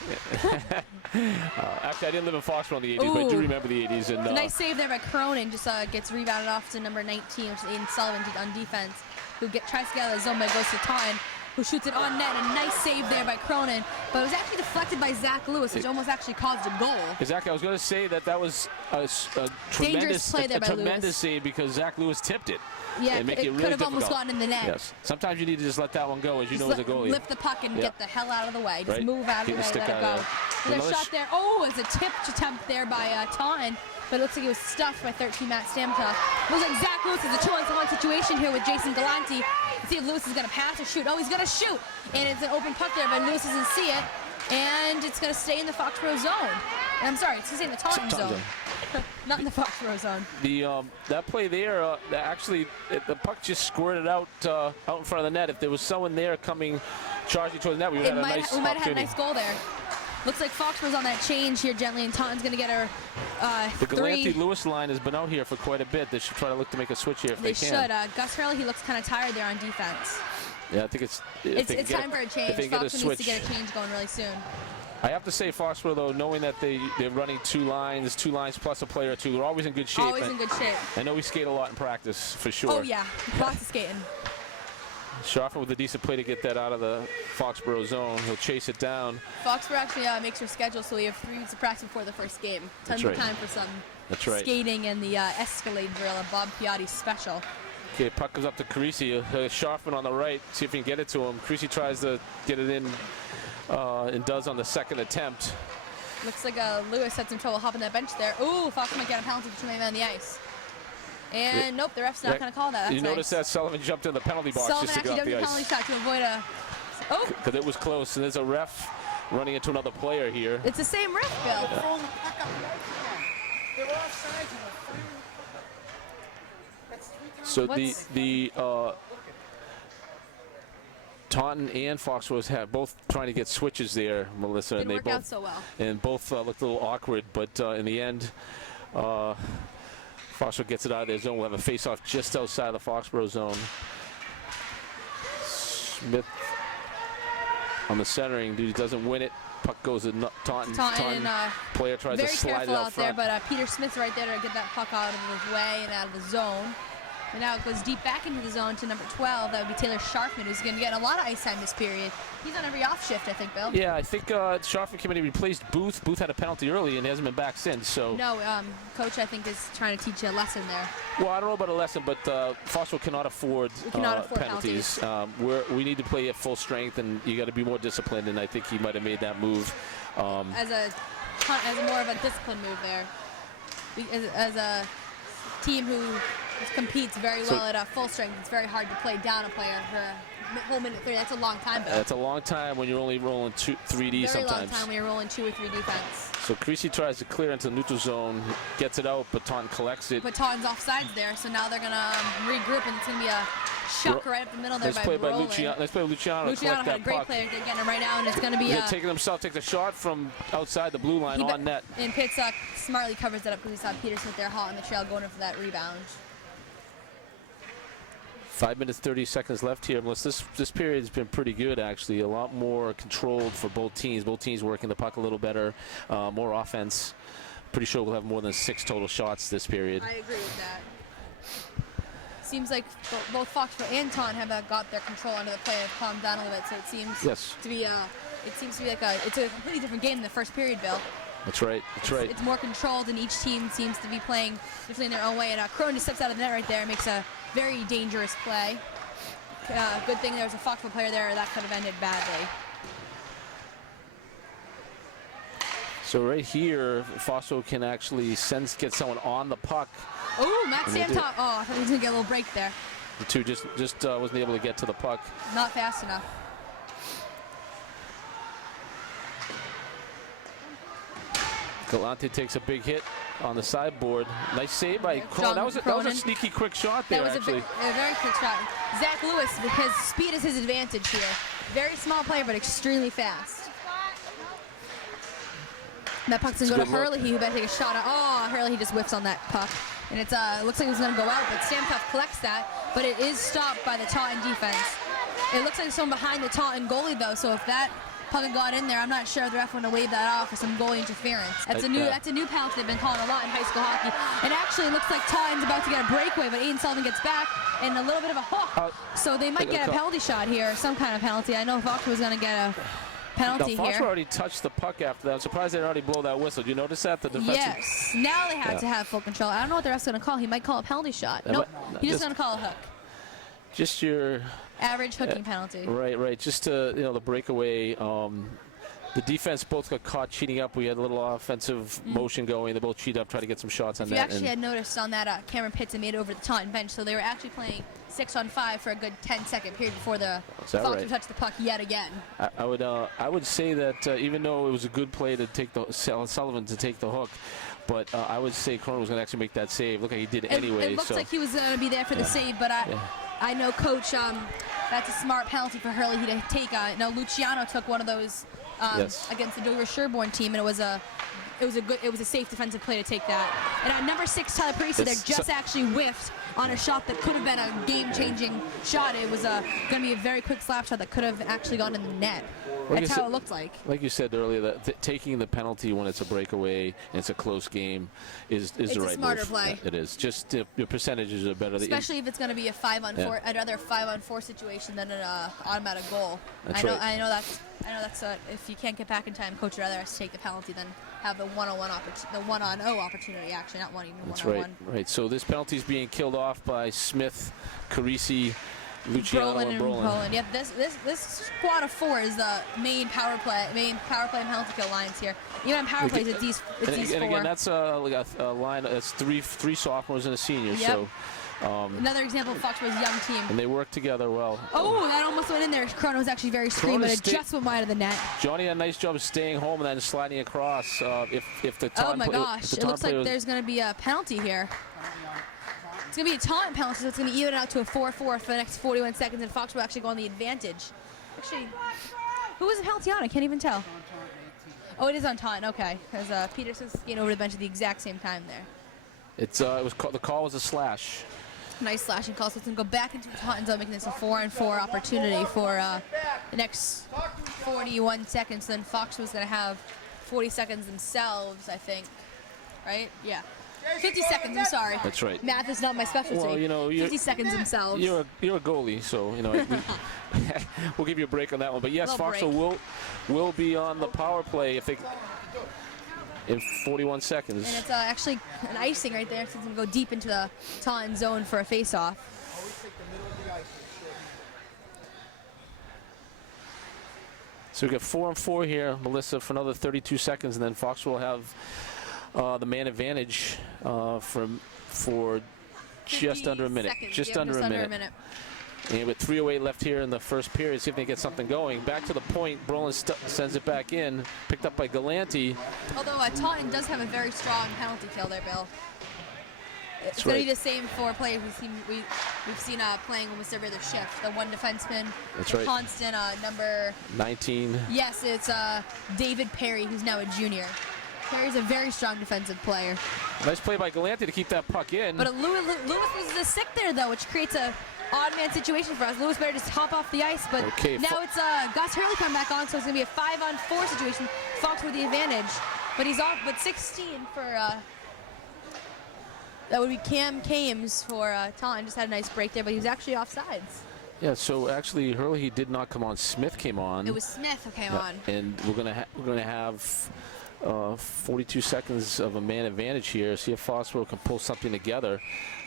Actually, I didn't live in Foxborough in the 80s, but I do remember the 80s. And a nice save there by Cronin, just gets rebounded off to number 19, which is Aiden Sullivan on defense, who tries to get out of the zone, but goes to Taunton, who shoots it on net. A nice save there by Cronin, but it was actually deflected by Zach Lewis, which almost actually caused a goal. Exactly. I was going to say that was a Dangerous play there by tremendous Lewis. save, because Zach Lewis tipped it. Yeah, and make it it really could have difficult. almost gotten in the net. Yes. Sometimes you need to just let that one go, as you Just know as a goalie. lift the puck and get the hell out of the way. Just Right. move out of Get the the way, stick let it out go. of there. Another shot there. Oh, it's a tipped attempt there by Taunton, but it looks like it was stuffed by 13 Matt Stamatov. It was like Zach Lewis is a 2-on-1 situation here with Jason Galante. Let's see if Lewis is going to pass or shoot. Oh, he's going to shoot. And it's an open puck there, but Lewis doesn't see it. And it's going to stay in the Foxborough zone. I'm sorry, it's going to stay in the Taunton zone. Not in the Foxborough zone. That play there, actually, the puck just squirted out in front of the net. If there was someone there coming, charging towards the net, we would have had a nice We might have had a opportunity. nice goal there. Looks like Foxborough's on that change here gently, and Taunton's going to get her The three. Galante-Lewis line has been out here for quite a bit. They should try to look to make a switch here if They they can. should. Gus Hurley, he looks kind of tired there on defense. Yeah, I think it's It's time for a change. If they get a Foxborough needs to switch. get a change going really soon. I have to say, Foxborough, though, knowing that they're running two lines plus a player or two, they're always in good shape. Always in good shape. I know we skate a lot in practice, for sure. Oh, yeah. Lots of skating. Scharfer with a decent play to get that out of the Foxborough zone. He'll chase it down. Foxborough actually makes her schedule, so we have 3 weeks of practice before the first game. Tons of time for some skating and the Escalade drill, a Bob Piatti special. Okay, puck goes up to Carisi. Scharfman on the right. See if he can get it to him. Carisi tries to get it in and does on the second attempt. Looks like Lewis had some trouble hopping that bench there. Ooh, Fox might get a penalty for too many men on the ice. And nope, the ref's not going to call that. That's you notice that Sullivan jumped in the penalty box Sullivan just to actually get off jumped the in the ice. penalty shot to avoid a... Oh! Because it was close, and there's a ref running into another player here. It's the same ref, Bill. Throwing the puck up and out again. They were offside. That's 3 times. So the Taunton and Foxborough have both trying to get switches there, Melissa. Didn't and they work both out so well. And both looked a little awkward, but in the end, Foxborough gets it out of their zone. We'll have a face-off just outside the Foxborough zone. Smith on the centering, dude, doesn't win it. Puck goes to Taunton. Taunton Player tries to very slide careful it out out there, front. but Peter Smith's right there to get that puck out of his way and out of the zone. And now it goes deep back into the zone to number 12. That would be Taylor Sharpman, who's going to get a lot of ice time this period. He's on every off shift, I think, Bill. Yeah, I think Sharpman came in and replaced Booth. Booth had a penalty early and hasn't been back since. So No, Coach, I think, is trying to teach you a lesson there. well, I don't know about a lesson, but Foxborough cannot afford, penalties. We need to play at full strength, and you got to be more disciplined. And I think he might have made that move. As more of a discipline move there. As a team who competes very well at full strength, it's very hard to play down a player for a whole minute 30. That's a long time, Bill. That's a long time when you're only rolling 3D sometimes. Very long time when you're rolling 2 or 3 defense. So Creasy tries to clear into the neutral zone, gets it out, but Taunton collects it. But Taunton's offsides there, so now they're going to regroup, and it's going to be a shock right up the middle there Nice by play by Brolin. Luciano. Nice play by Luciano. Luciano had a great play getting it right out, and it's going to be taking himself, takes a shot from outside the blue line on net. And Pitts smartly covers that up because we saw Peter Smith there hot on the trail going in for that rebound. 5 minutes, 30 seconds left here. This period has been pretty good, actually. A lot more controlled for both teams. Both teams working the puck a little better, more offense. Pretty sure we'll have more than 6 total shots this period. I agree with that. Seems like both Foxborough and Taunton have got their control under the play and have calmed down a little bit. So it seems to be like it's a completely different game than the first period, Bill. That's right. That's right. It's more controlled, and each team seems to be playing in their own way. And Cronin just steps out of the net right there and makes a very dangerous play. Good thing there was a Foxborough player there, or that could have ended badly. So right here, Fosso can actually get someone on the puck. Oh, Matt Samtop. Oh, I thought he was going to get a little break there. The two just wasn't able to get to the puck. Not fast enough. Galante takes a big hit on the sideboard. Nice save by Cronin. That was a sneaky quick shot there, actually. A very quick shot. Zach Lewis, because speed is his advantage here. Very small player, but extremely fast. That puck's going to go to Hurley, who better take a shot. Oh, Hurley, he just whiffs on that puck. And it looks like it was going to go out, but Stamkos collects that. But it is stopped by the Taunton defense. It looks like someone behind the Taunton goalie, though, so if that puck had got in there, I'm not sure if the ref would have waved that off for some goalie interference. That's a new penalty they've been calling a lot in high school hockey. And actually, it looks like Taunton's about to get a breakaway, but Aiden Sullivan gets back and a little bit of a hook. So they might get a penalty shot here, some kind of penalty. I know Fox was going to get a penalty here. Fox already touched the puck after that. I'm surprised they didn't already blow that whistle. Did you notice that? The defensive... Yes. Now they have to have full control. I don't know what the ref's going to call. He might call a penalty shot. Nope. He's just going to call a hook. Just your average hooking penalty. Right. Just the breakaway. The defense both got caught cheating up. We had a little offensive motion going. They both cheated up, tried to get some shots on that. You actually had noticed on that Cameron Pitts made it over the Taunton bench, so they were actually playing 6-on-5 for a good 10-second period before the Fox would touch the puck yet again. I would say that even though it was a good play to take Sullivan to take the hook, but I would say Cronin was going to actually make that save. Look how he did anyway. It looks like he was going to be there for the save, but I know Coach. That's a smart penalty for Hurley to take. Now Luciano took one of those against the Dover Sherborne team, and it was a safe defensive play to take that. And number 6, Tyler Parisi, there just actually whiffed on a shot that could have been a game-changing shot. It was going to be a very quick slap shot that could have actually gone in the net. That's how it looked like. Like you said earlier, that taking the penalty when it's a breakaway and it's a close game is the right move. It's a smarter play. Yeah, it is. Just your percentages are better. Especially if it's going to be a 5-on-4, another 5-on-4 situation than an automatic goal. I know that's if you can't get back in time, coach would rather us take the penalty than have the one-on-0 opportunity. Actually, not even one-on-one. Right. So this penalty is being killed off by Smith, Carisi, Luciano, and Brolin. Yep. This squad of 4 is the main power play and penalty kill lines here. Even on power plays, it's these 4. And again, that's like a line. That's three sophomores and a senior. Yep. So. Another example of Foxborough's young team. And they work together well. Oh, that almost went in there. Cronin was actually very screaming, but it just went wide of the net. Johnny had a nice job of staying home and then sliding across. If the oh my gosh, it looks like there's going to be a penalty here. It's going to be a Taunton penalty, so it's going to even it out to a 4-4 for the next 41 seconds, and Fox will actually go on the advantage. Actually, who was the penalty on? I can't even tell. Oh, it is on Taunton. Okay, because Peterson's getting over the bench at the exact same time there. The call was a slash. Nice slashing call, so it's going to go back into the Taunton zone, making this a 4-on-4 opportunity for the next 41 seconds. Then Fox was going to have 40 seconds themselves, I think. Right? Yeah. 50 seconds, I'm sorry. That's right. Math is not my specialty. Well, 50 seconds themselves. You're a goalie, so we'll give you a break on that one. But yes, Fox will be on the power play if they in 41 seconds. And it's actually an icing right there, so it's going to go deep into the Taunton zone for a face-off. So we got 4-on-4 here, Melissa, for another 32 seconds, and then Fox will have the man advantage for just under a minute. Just under a minute. And with 3:08 left here in the first period, see if they get something going. Back to the point, Brolin sends it back in, picked up by Galante. Although Taunton does have a very strong penalty kill there, Bill. It's going to be the same 4 players we've seen playing almost every other shift. The one defenseman, constant number 19. Yes, it's David Perry, who's now a junior. Perry's a very strong defensive player. Nice play by Galante to keep that puck in. But Lewis loses a stick there, though, which creates a odd man situation for us. Lewis better just hop off the ice, but now it's Gus Hurley coming back on, so it's going to be a 5-on-4 situation. Fox with the advantage, but he's off. But 16 for that would be Cam Kames for Taunton. Just had a nice break there, but he was actually offsides. Yeah, so actually Hurley did not come on. Smith came on. It was Smith who came on. And we're gonna have 42 seconds of a man advantage here. See if Foxborough can pull something together.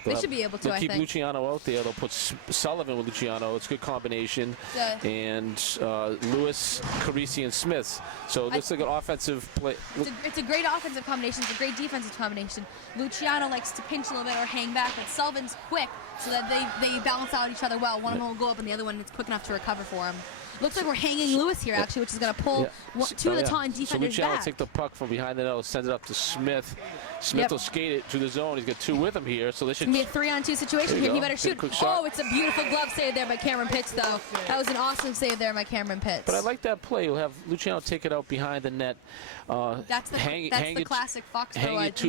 They should be able to, They'll I keep think. Luciano out there. They'll put Sullivan with Luciano. It's a good combination. And Lewis, Carisi, and Smith. So it looks like an offensive play. It's a great offensive combination. It's a great defensive combination. Luciano likes to pinch a little bit or hang back, but Sullivan's quick so that they balance out each other well. One of them will go up and the other one is quick enough to recover for him. Looks like we're hanging Lewis here, actually, which is going to pull two of the Taunton defenders so Luciano back. Take the puck from behind the net, sends it up to Smith. Smith will skate it to the zone. He's got two with him here, so this should be a 3-on-2 situation here. He better shoot. Oh, it's a beautiful glove save there by Cameron Pitts, though. That was an awesome save there by Cameron Pitts. But I like that play. We'll have Luciano take it out behind the net. That's the classic Foxborough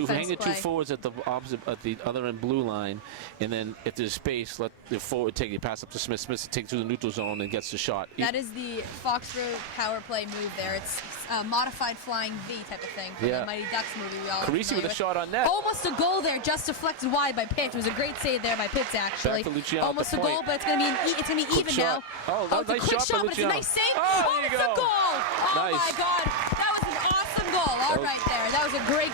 hang it two forwards at the other end blue line, and then if there's space, let the forward take the pass up to Smith. Smith takes through the neutral zone and gets the shot. That is the Foxborough power play move there. It's a modified flying V type of thing from the Mighty Ducks movie we all are Carisi with a shot on net. Almost a goal there, just deflected wide by Pitts. It was a great save there by Pitts, actually. Back to Luciano almost at the a goal, but it's gonna be even now. Oh, it's a quick shot, but it's a nice save. Oh, it's a goal. Oh nice. my God, that was an awesome goal. All right there, that was a great.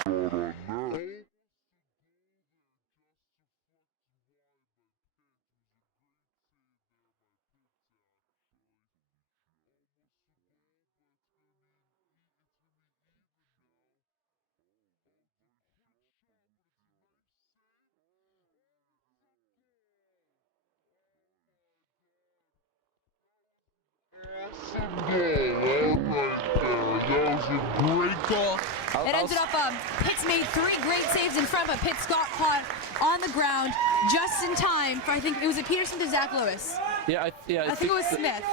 Great goal. It ended up, Pitts made 3 great saves in front, but Pitts got caught on the ground just in time for, I think, it was a Peterson to Zach Lewis. I think it was Smith.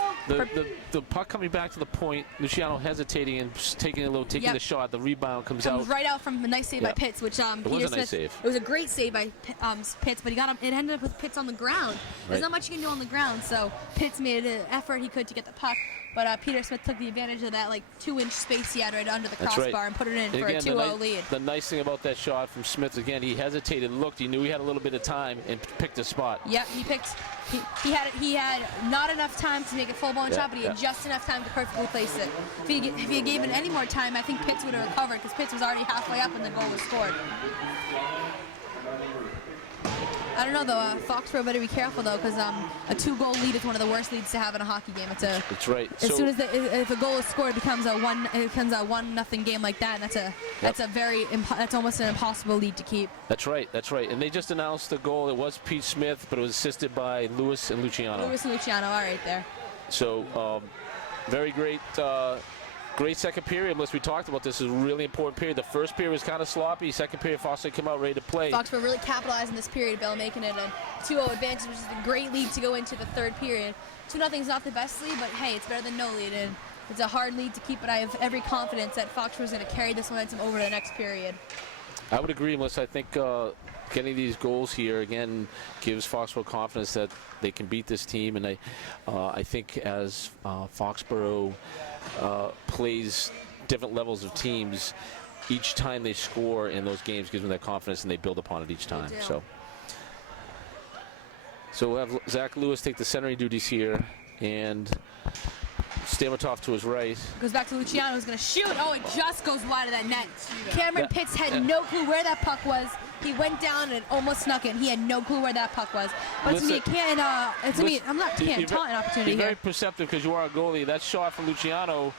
The puck coming back to the point, Luciano hesitating and taking the shot. The rebound comes out. Right out from a nice save by Pitts, which it Peter was a Smith. Nice save. It was a great save by Pitts, but it ended up with Pitts on the ground. There's not much you can do on the ground, so Pitts made an effort he could to get the puck. But Peter Smith took the advantage of that 2-inch space he had right under the crossbar and put it in for a 2-0 lead. The nice thing about that shot from Smith, again, he hesitated, looked, he knew he had a little bit of time and picked a spot. Yep, he had not enough time to make a full-blown shot, but he had just enough time to perfectly place it. If he gave it any more time, I think Pitts would have recovered because Pitts was already halfway up and the goal was scored. I don't know though. Foxborough better be careful though, because a 2-goal lead is one of the worst leads to have in a hockey game. That's right. As soon as if a goal is scored, it becomes a 1-0 game like that. And that's almost an impossible lead to keep. That's right. And they just announced the goal. It was Pete Smith, but it was assisted by Lewis and Luciano. All right there. So very great. Great second period. Unless we talked about this, is a really important period. The first period was kind of sloppy. Second period, Foxborough came out ready to play. Foxborough really capitalized in this period, Bill, making it a 2-0 advantage, which is a great lead to go into the third period. 2-0 is not the best lead, but hey, it's better than no lead, and it's a hard lead to keep, but I have every confidence that Foxborough is going to carry this momentum over to the next period. I would agree, Melissa. I think getting these goals here, again, gives Foxborough confidence that they can beat this team, and I think as Foxborough plays different levels of teams, each time they score in those games gives them that confidence and they build upon it each time. So we'll have Zach Lewis take the centering duties here, and Stamatov to his right. Goes back to Luciano, who's going to shoot. Oh, it just goes wide of that net. Cameron Pitts had no clue where that puck was. He went down and it almost snuck in. He had no clue where that puck was. But it's going to be an opportunity You're very here. perceptive because you are a goalie. That shot from Luciano,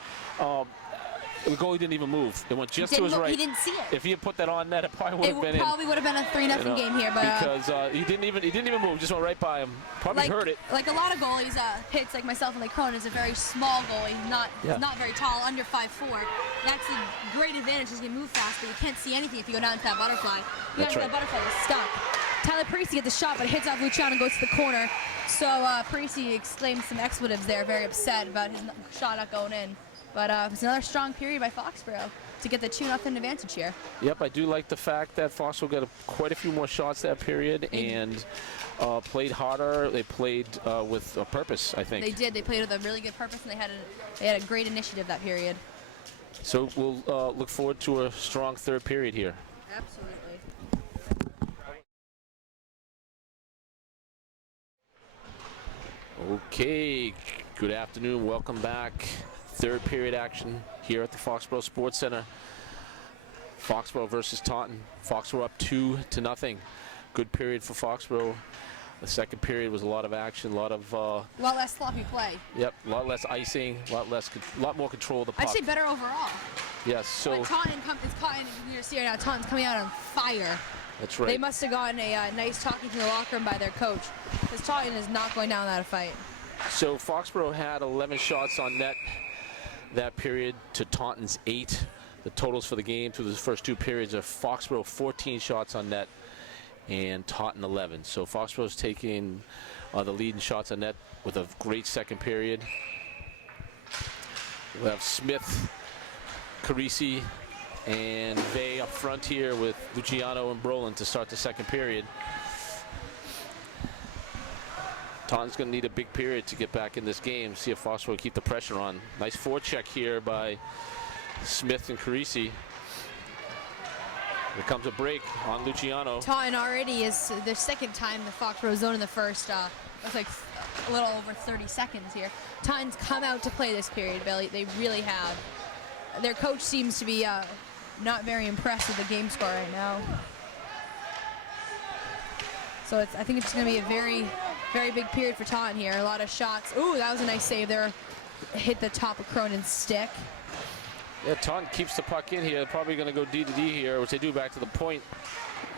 the goalie didn't even move. It went just to his right. He didn't see it. If he had put that on net, it probably would have been in. It probably would have been a 3-0 game here, but because he didn't even move. Just went right by him. Probably hurt it. Like a lot of goalies, Pitts, like myself and like Cronin, is a very small goalie. Not very tall, under 5'4". That's a great advantage. He can move fast, but you can't see anything if you go down to that butterfly. That butterfly is stuck. Tyler Parisi gets the shot, but it hits off Luciano and goes to the corner. So Parisi exclaimed some expletives there, very upset about his shot not going in. But it's another strong period by Foxborough to get the 2-0 advantage here. Yep, I do like the fact that Foxborough got quite a few more shots that period and played harder. They played with a purpose, I think. They did. They played with a really good purpose, and they had a great initiative that period. So we'll look forward to a strong third period here. Absolutely. Okay, good afternoon. Welcome back. Third period action here at the Foxborough Sports Center. Foxborough versus Taunton. Foxborough up 2-0. Good period for Foxborough. The second period was a lot of action, a lot less sloppy play. Yep, a lot less icing, a lot more control of the puck. I'd say better overall. Yes, so But Taunton is caught. You just see right now, Taunton's coming out on fire. that's right. They must have gotten a nice talking to the locker room by their coach, because Taunton is not going down without a fight. So Foxborough had 11 shots on net that period to Taunton's 8. The totals for the game through the first 2 periods are Foxborough 14 shots on net and Taunton 11. So Foxborough's taking the lead in shots on net with a great second period. We have Smith, Carisi, and Vey up front here with Luciano and Brolin to start the second period. Taunton's going to need a big period to get back in this game, see if Foxborough keep the pressure on. Nice forecheck here by Smith and Carisi. Here comes a break on Luciano. Taunton already is their second time in the Foxborough zone in the first, looks like a little over 30 seconds here. Taunton's come out to play this period, Billy. They really have. Their coach seems to be not very impressed with the game score right now. So I think it's going to be a very, very big period for Taunton here. A lot of shots. Ooh, that was a nice save there. Hit the top of Cronin's stick. Yeah, Taunton keeps the puck in here. Probably going to go D to D here, which they do back to the point.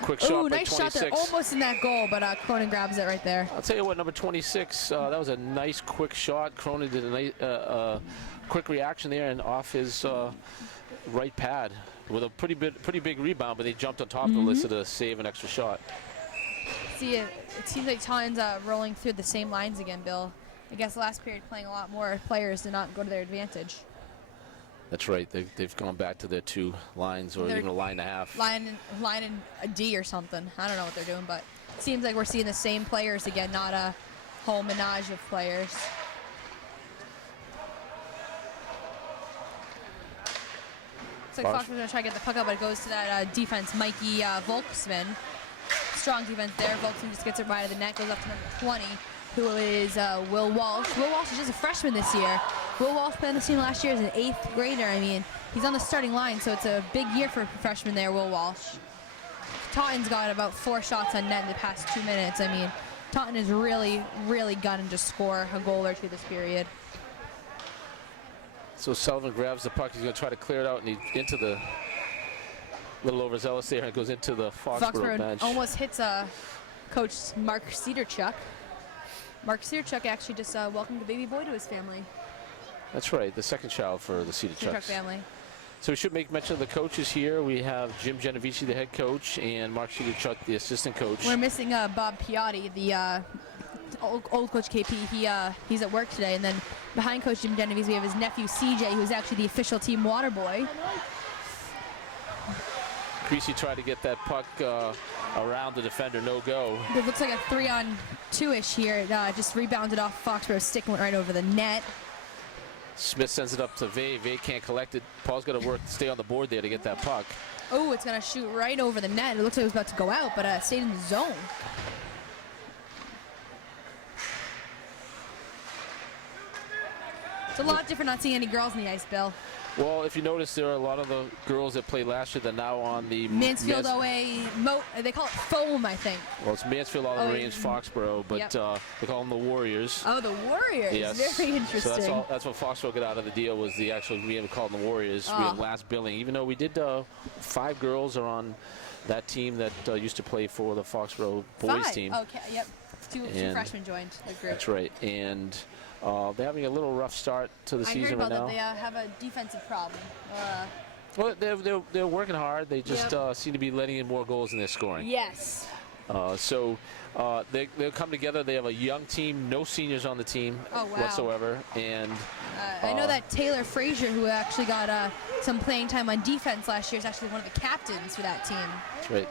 Quick shot by nice 26. shot there. Almost in that goal, but Cronin grabs it right there. I'll tell you what, number 26, that was a nice quick shot. Cronin did a nice, quick reaction there and off his right pad with a pretty big rebound, but they jumped on top of the list to save an extra shot. See, it seems like Taunton's rolling through the same lines again, Bill. I guess last period playing a lot more players did not go to their advantage. That's right. They've gone back to their 2 lines or even a line and a half. Line in a D or something. I don't know what they're doing, but it seems like we're seeing the same players again, not a whole menage of players. Looks like Fox was going to try to get the puck up, but it goes to that defense, Mikey Volksman. Strong defense there. Volksman just gets it right of the net, goes up to number 20, who is Will Walsh. Will Walsh is just a freshman this year. Will Walsh played on the team last year as an 8th grader. I mean, he's on the starting line, so it's a big year for a freshman there, Will Walsh. Taunton's got about 4 shots on net in the past 2 minutes. I mean, Taunton is really, really gunning to score a goal or two this period. So Sullivan grabs the puck. He's going to try to clear it out, and he's into the little overzealous there, and it goes into the Foxborough bench. Almost hits Coach Mark Cedarchuk. Mark Cedarchuk actually just welcomed a baby boy to his family. That's right, the second child for the Cedarchucks. Family. So we should make mention of the coaches here. We have Jim Genovese, the head coach, and Mark Cedarchuk, the assistant coach. We're missing Bob Piatti, the old Coach KP. He's at work today. And then behind Coach Jim Genovese, we have his nephew CJ, who's actually the official team water boy. Creasy tried to get that puck around the defender, no go. It looks like a 3-on-2-ish here. It just rebounded off Foxborough's stick and went right over the net. Smith sends it up to Vey. Vey can't collect it. Paul's got to stay on the board there to get that puck. Oh, it's going to shoot right over the net. It looks like it was about to go out, but stayed in the zone. It's a lot different not seeing any girls in the ice, Bill. Well, if you notice, there are a lot of the girls that played last year that are now on the Mansfield OA, they call it foam, I think. Well, it's Mansfield all the Range, Foxborough, but Yep. they call them the Warriors. Oh, the Warriors. Yes. Very interesting. So that's what Foxborough got out of the deal was the actual, we haven't called them the Warriors. We had last billing, even though we did 5 girls are on that team that used to play for the Foxborough boys 5. team. Okay, yep. Two freshmen joined the group. That's right, and they're having a little rough start to the season right now. I heard about that. They have a defensive problem. Well, they're working hard. They just seem to be letting in more goals than they're scoring. Yes. So they'll come together. They have a young team, no seniors on the team whatsoever. And I know that Taylor Frazier, who actually got some playing time on defense last year, is actually one of the captains for that team. That's right.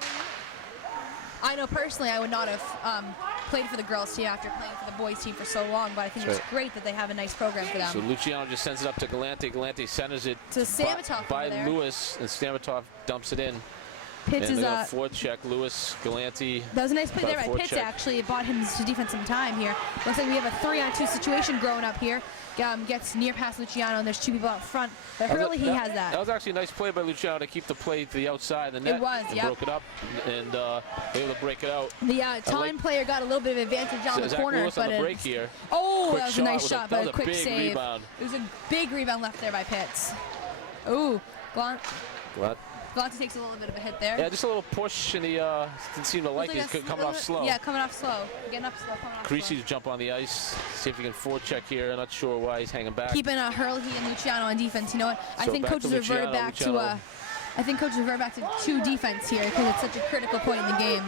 I know personally I would not have played for the girls team after playing for the boys team for so long, but I think it's great that they have a nice program for them. So Luciano just sends it up to Galante. Galante centers it to Samatov by over there. Lewis, and Samatov dumps it in. Pitts is forecheck, Lewis, Galante. that was a nice play there by Pitts, forecheck. actually. It bought him to defense some time here. Looks like we have a 3-on-2 situation growing up here. Gets near past Luciano, and there's 2 people out front. But Hurley, he has that. That was actually a nice play by Luciano to keep the play to the outside of the net. It was, and yep. broke it up and able to break it out. The Taunton player got a little bit of advantage on the Zach corner. Lewis on the break here. Oh, Quick that was a nice with shot, that but was a quick big save. Rebound. It was a big rebound left there by Pitts. Ooh, Galante takes a little bit of a hit there. Yeah, just a little push, and he didn't seem to like it. He's coming off slow. Yeah, coming off slow. Getting up slow, coming off slow. Creasy to jump on the ice. See if he can forecheck here. I'm not sure why he's hanging back. Keeping Hurley and Luciano on defense. You know what? I think coaches reverted back to I think coaches revert back to 2 defense here because it's such a critical point in the game.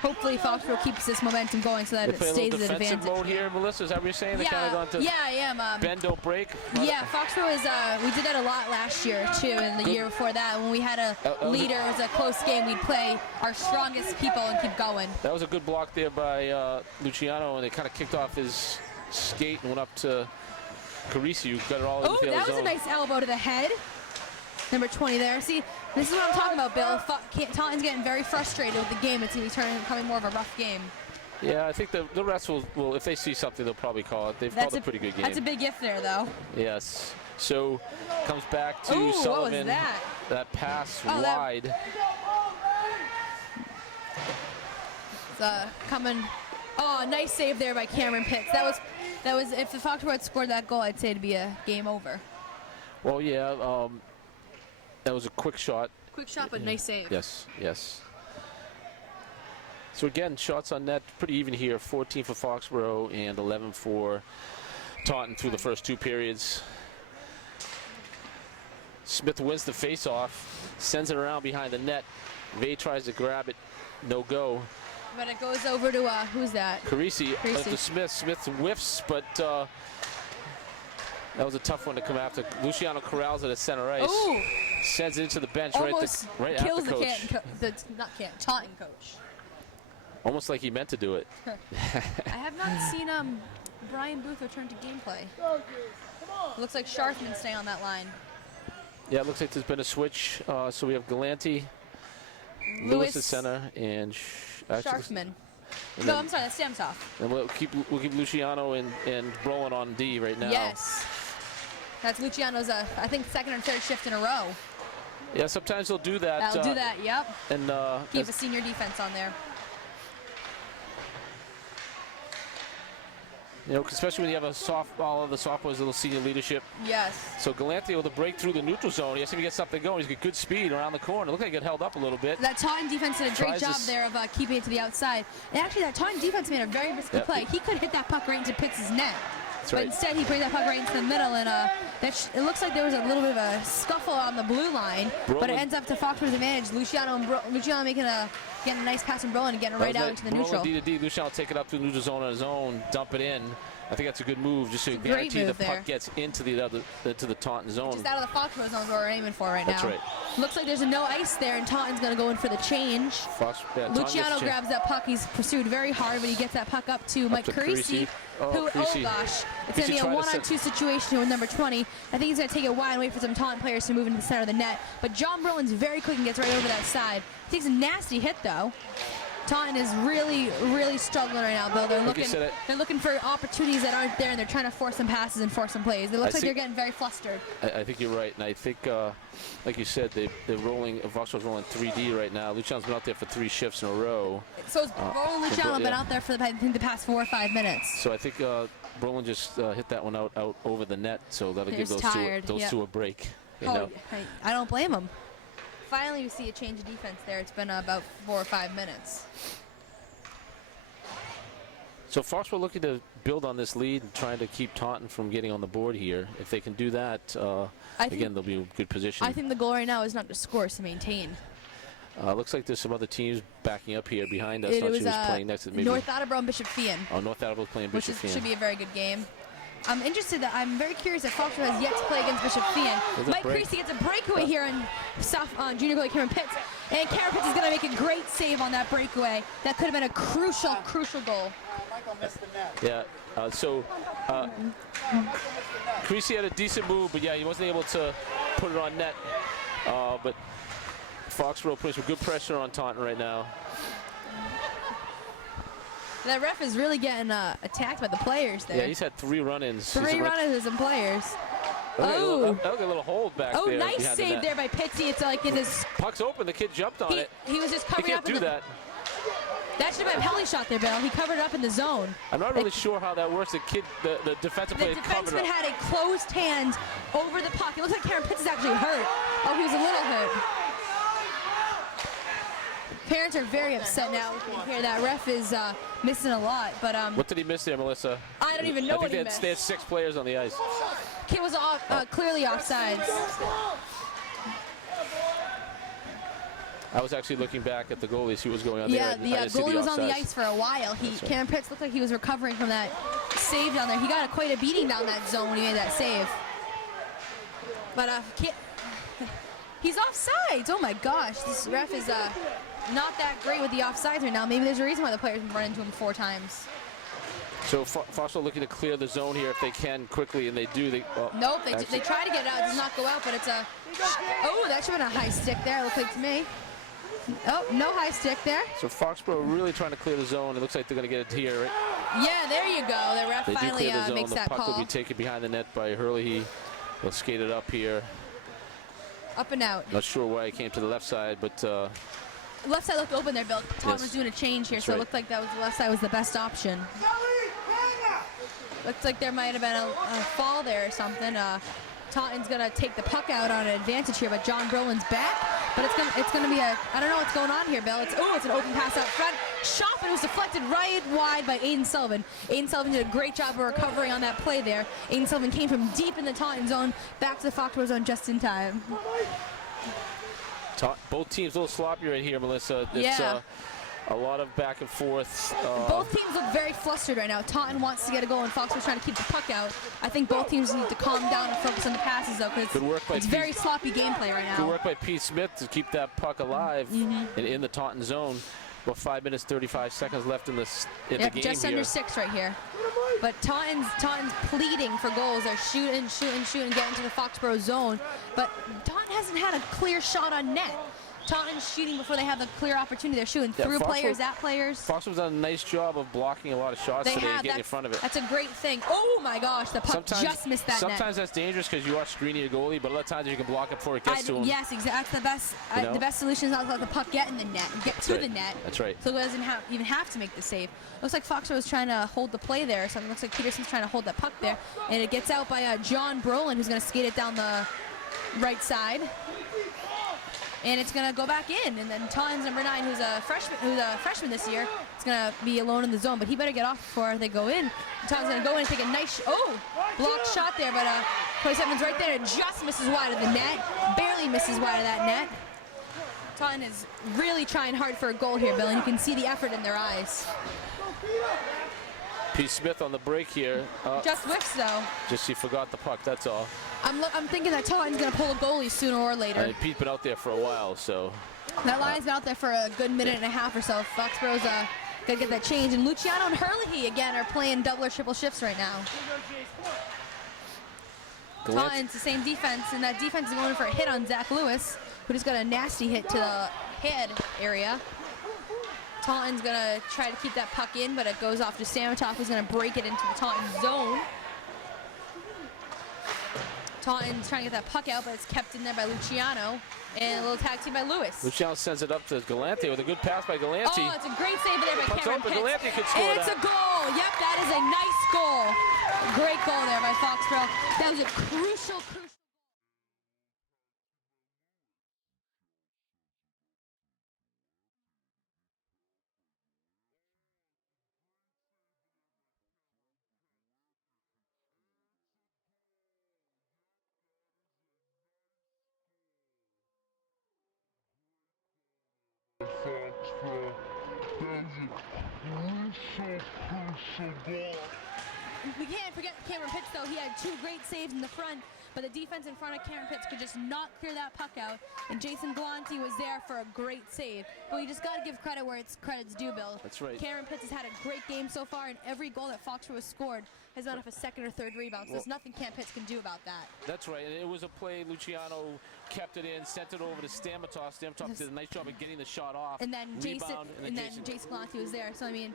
Hopefully Foxborough keeps this momentum going so that it stays at advantage. Defensive mode here, Melissa. Is that what you're saying? They kind of gone to I am. bend, don't break. Yeah, Foxborough is. We did that a lot last year too, and the year before that, when we had a leader, it was a close game. We'd play our strongest people and keep going. That was a good block there by Luciano, and they kind of kicked off his skate and went up to Carisi, who got it all in the Oh, field that was zone. a nice elbow to the head. Number 20 there. See, this is what I'm talking about, Bill. Taunton's getting very frustrated with the game. It's going to be becoming more of a rough game. Yeah, I think the refs will, if they see something, they'll probably call it. They've called a pretty good game. That's a big if there, though. Yes. So, comes back to Ooh, Sullivan. what was that? That pass Oh, wide. Coming. Oh, nice save there by Cameron Pitts. That was. If the Foxborough had scored that goal, I'd say it'd be a game over. Well, yeah. That was a quick shot. Quick shot, but nice save. Yes, yes. So again, shots on net pretty even here. 14 for Foxborough and 11 for Taunton through the first 2 periods. Smith wins the face-off, sends it around behind the net. Vay tries to grab it, no go. But it goes over to who's that? Carisi to Smith. Smith whiffs, but that was a tough one to come after. Luciano corrals it at center ice. Ooh. Sends it into the bench Almost right kills at the coach. Taunton coach. Almost like he meant to do it. I have not seen Brian Booth return to gameplay. It looks like Sharfman staying on that line. Yeah, it looks like there's been a switch. So we have Galante, Lewis at center, and Sharfman. No, I'm sorry, that's Stamsov. And we'll keep Luciano and Brolin on D right now. Yes. That's Luciano's, I think, 2nd or 3rd shift in a row. Yeah, sometimes they'll do that. They'll do that, yep. And keep a senior defense on there. You know, especially when you have all of the sophomores, little senior leadership. Yes. So Galante able to break through the neutral zone. He has to get something going. He's got good speed around the corner. Look like he got held up a little bit. That Taunton defense did a great job there of keeping it to the outside. And actually, that Taunton defense made a very risky play. He could hit that puck right into Pitts' net. That's but right. instead, he put that puck right into the middle, and it looks like there was a little bit of a scuffle on the blue line, but it ends up to Foxborough's advantage. Luciano getting a nice pass from Brolin and getting it right out into the neutral. D to D. Luciano take it up to the neutral zone on his own, dump it in. I think that's a good move, just to guarantee the puck gets into the Taunton zone. Just out of the Foxborough zone is what we're aiming for right now. That's right. Looks like there's a no ice there, and Taunton's going to go in for the change. Luciano grabs that puck. He's pursued very hard, but he gets that puck up to Mike Carisi. Oh gosh. It's going to be a 1-on-2 situation with number 20. I think he's going to take it wide and wait for some Taunton players to move into the center of the net. But John Brolin's very quick and gets right over that side. Takes a nasty hit, though. Taunton is really, really struggling right now, Bill. They're looking for opportunities that aren't there, and they're trying to force some passes and force some plays. It looks like they're getting very flustered. I think you're right, and I think, like you said, they're rolling. Foxborough's rolling 3D right now. Luciano's been out there for 3 shifts in a row. So Brolin and Luciano have been out there for the past 4 or 5 minutes. So I think Brolin just hit that one out over the net, so that'll give those two a break. You know? I don't blame them. Finally, we see a change of defense there. It's been about 4 or 5 minutes. So Foxborough looking to build on this lead and trying to keep Taunton from getting on the board here. If they can do that, again, they'll be in good position. I think the goal right now is not to score, it's to maintain. Looks like there's some other teams backing up here behind us. It was playing next to maybe North Attleboro and Bishop Feehan. Oh, North Attleboro playing Bishop Feehan. Which should be a very good game. I'm interested. I'm very curious that Foxborough has yet to play against Bishop Feehan. Mike Creasy gets a breakaway here on junior goalie Cameron Pitts. And Cameron Pitts is going to make a great save on that breakaway. That could have been a crucial goal. Michael missed the net. Yeah, Creasy had a decent move, but yeah, he wasn't able to put it on net. But Foxborough putting some good pressure on Taunton right now. That ref is really getting attacked by the players there. Yeah, he's had 3 run-ins. 3 run-ins with some players. Oh, that was a little hold back there. Oh, nice save there by Pitsy. It's like in his... Puck's open. The kid jumped on it. He was just covering up. He can't do that. That should have been a penalty shot there, Bill. He covered up in the zone. I'm not really sure how that works. The defensive player covered up. The defenseman had a closed hand over the puck. It looks like Karen Pitts is actually hurt. Oh, he was a little hurt. Parents are very upset now here. That ref is missing a lot, but what did he miss there, Melissa? I don't even know what he missed. They had 6 players on the ice. Kid was clearly offsides. I was actually looking back at the goalie, see what was going on there. Yeah, the goalie was on the ice for a while. Karen Pitts looked like he was recovering from that save down there. He got quite a beating down that zone when he made that save. But he's offsides. Oh my gosh, this ref is not that great with the offsides right now. Maybe there's a reason why the players run into him 4 times. So Foxborough looking to clear the zone here if they can quickly, and they do. Nope, they try to get it out. It does not go out, but it's a... Oh, that should have been a high stick there, it looked like to me. Oh, no high stick there. So Foxborough really trying to clear the zone. It looks like they're going to get it here, right? Yeah, there you go. The ref finally makes that call. The puck will be taken behind the net by Hurley. He'll skate it up here. Up and out. Not sure why he came to the left side, but... left side looked open there, Bill. Taunton was doing a change here, so it looked like that was the left side was the best option. Looks like there might have been a fall there or something. Taunton's gonna take the puck out on an advantage here, but John Brolin's back. But it's gonna be a, I don't know what's going on here, Bill. It's an open pass out front. Shot, but it was deflected right wide by Aiden Sullivan. Aiden Sullivan did a great job of recovering on that play there. Aiden Sullivan came from deep in the Taunton zone, back to the Foxborough zone just in time. Both teams a little sloppy right here, Melissa. It's, a lot of back and forth. Both teams look very flustered right now. Taunton wants to get a goal, and Foxborough's trying to keep the puck out. I think both teams need to calm down and focus on the passes, though, because it's very sloppy gameplay right now. Good work by Pete Smith to keep that puck alive and in the Taunton zone. About 5 minutes, 35 seconds left in the game just under 6 right here. But Taunton's pleading for goals. They're shooting, getting to the Foxborough zone. But Taunton hasn't had a clear shot on net. Taunton's shooting before they have the clear opportunity. They're shooting through players, at players. Foxborough's done a nice job of blocking a lot of shots today and getting in front of it. That's a great thing. Oh my gosh, the puck just missed that net. Sometimes that's dangerous because you are screening your goalie, but other times you can block it before it gets to him. Yes, exactly. That's the best. The best solution is not to let the puck get in the net, get to the net. That's right. So it doesn't even have to make the save. Looks like Foxborough is trying to hold the play there or something. Looks like Peterson's trying to hold that puck there, and it gets out by John Brolin, who's going to skate it down the right side. And it's gonna go back in, and then Taunton's number 9, who's a freshman this year, is gonna be alone in the zone. But he better get off before they go in. Taunton's gonna go in and take a nice, blocked shot there, but 27's right there. It just misses wide of the net, barely misses wide of that net. Taunton is really trying hard for a goal here, Bill, and you can see the effort in their eyes. Pete Smith on the break here. Just whiffs though. Just he forgot the puck. That's all. I'm thinking that Taunton's gonna pull a goalie sooner or later. Pete's been out there for a while, so. That line's been out there for a good minute and a half or so. Foxborough's gonna get that change, and Luciano and Hurley again are playing double or triple shifts right now. Taunton's the same defense, and that defense is going for a hit on Zach Lewis, who just got a nasty hit to the head area. Taunton's gonna try to keep that puck in, but it goes off to Samatov, who's gonna break it into the Taunton zone. Taunton's trying to get that puck out, but it's kept in there by Luciano, and a little tag team by Lewis. Luciano sends it up to Galante with a good pass by Galante. Oh, it's a great save there by Cameron Pitts. Galante could score and it's a goal. Yep, that is a nice goal. Great goal there by Foxborough. That was a crucial We can't forget Cameron Pitts, though. He had 2 great saves in the front. but the defense in front of Cameron Pitts could just not clear that puck out, and Jason Galante was there for a great save. But you just got to give credit where it's credit's due, Bill. That's right. Cameron Pitts has had a great game so far, and every goal that Foxborough has scored has been off a second or third rebound, so there's nothing Cam Pitts can do about that. That's right, and it was a play. Luciano kept it in, sent it over to Stamatov. Stamatov did a nice job of getting the shot off. And then Jason Galante was there. So I mean,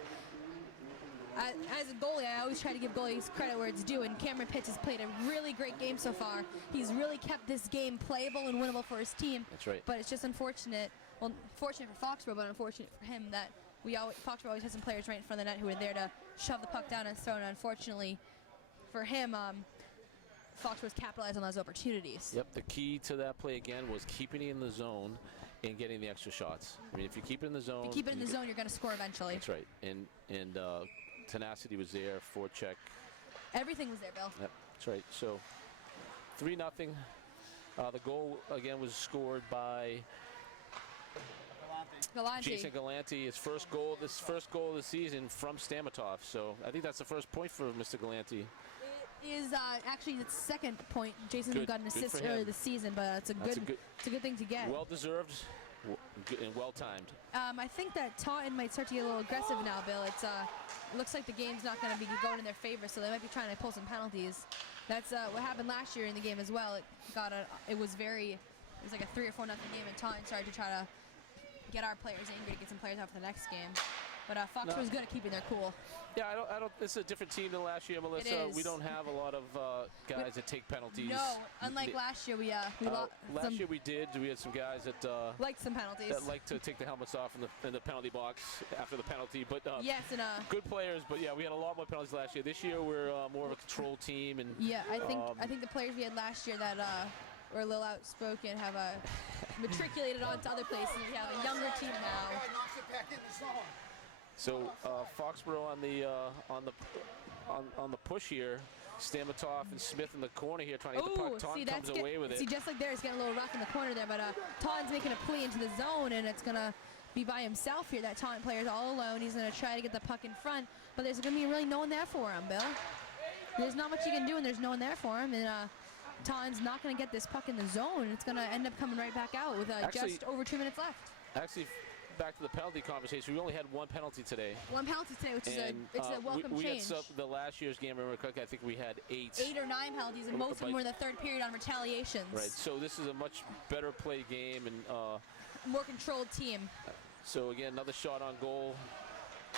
as a goalie, I always try to give goalies credit where it's due, and Cameron Pitts has played a really great game so far. He's really kept this game playable and winnable for his team. That's right. But it's just unfortunate. Well, fortunate for Foxborough, but unfortunate for him that Foxborough always has some players right in front of the net who are there to shove the puck down and throw. And unfortunately for him, Foxborough's capitalized on those opportunities. Yep, the key to that play again was keeping it in the zone and getting the extra shots. I mean, if you keep it in the zone, you're going to score eventually. That's right, and tenacity was there, forecheck. Everything was there, Bill. Yep, that's right. So 3-0. The goal again was scored by Galante. Jason Galante, his first goal of the season from Stamatov. So I think that's the first point for Mr. Galante. It is actually the second point. Jason's got an assist earlier this season, but it's a good thing to get. Well deserved and well timed. I think that Taunton might start to get a little aggressive now, Bill. It looks like the game's not going to be going in their favor, so they might be trying to pull some penalties. That's what happened last year in the game as well. It was like a 3 or 4-0 game, and Taunton started to try to get our players angry to get some players out for the next game. But Fox was good at keeping their cool. Yeah, I don't. This is a different team than last year, Melissa. It is. We don't have a lot of guys that take penalties. No, unlike last year, we lost. Last year we did. We had some guys that liked some penalties. That like to take the helmets off in the penalty box after the penalty. But yes, and good players. But yeah, we had a lot more penalties last year. This year we're more of a controlled team. And yeah, I think the players we had last year that were a little outspoken have matriculated onto other places. We have a younger team now. So Foxborough on the push here. Stamatov and Smith in the corner here trying to get the puck. Taunton comes away with it. See, just like there, it's getting a little rough in the corner there, but Taunton's making a plea into the zone, and it's going to be by himself here. That Taunton player's all alone. He's going to try to get the puck in front, but there's going to be really no one there for him, Bill. There's not much you can do, and there's no one there for him, and Taunton's not going to get this puck in the zone. It's going to end up coming right back out with just over 2 minutes left. Actually, back to the penalty conversation. We only had one penalty today. One penalty today, which is a welcome change. We had the last year's game, remember correctly, I think we had 8 or 9 penalties, and most of them were in the third period on retaliations. Right. So this is a much better played game and more controlled team. So again, another shot on goal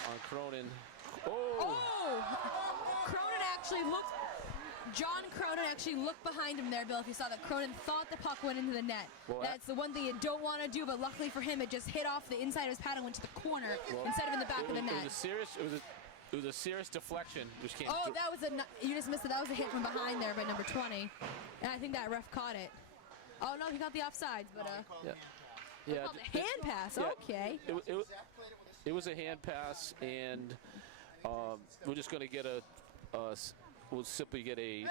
on Cronin. John Cronin actually looked behind him there, Bill, if you saw that. Cronin thought the puck went into the net. Well, that's the one thing you don't want to do, but luckily for him, it just hit off the inside of his pad and went to the corner instead of in the back of the net. It was a serious deflection, which came. Oh, you just missed it. That was a hit from behind there by number 20, and I think that ref caught it. Oh no, he got the offsides, but yeah, hand pass. Yeah, okay. It was a hand pass, and we're just going to get we'll simply get a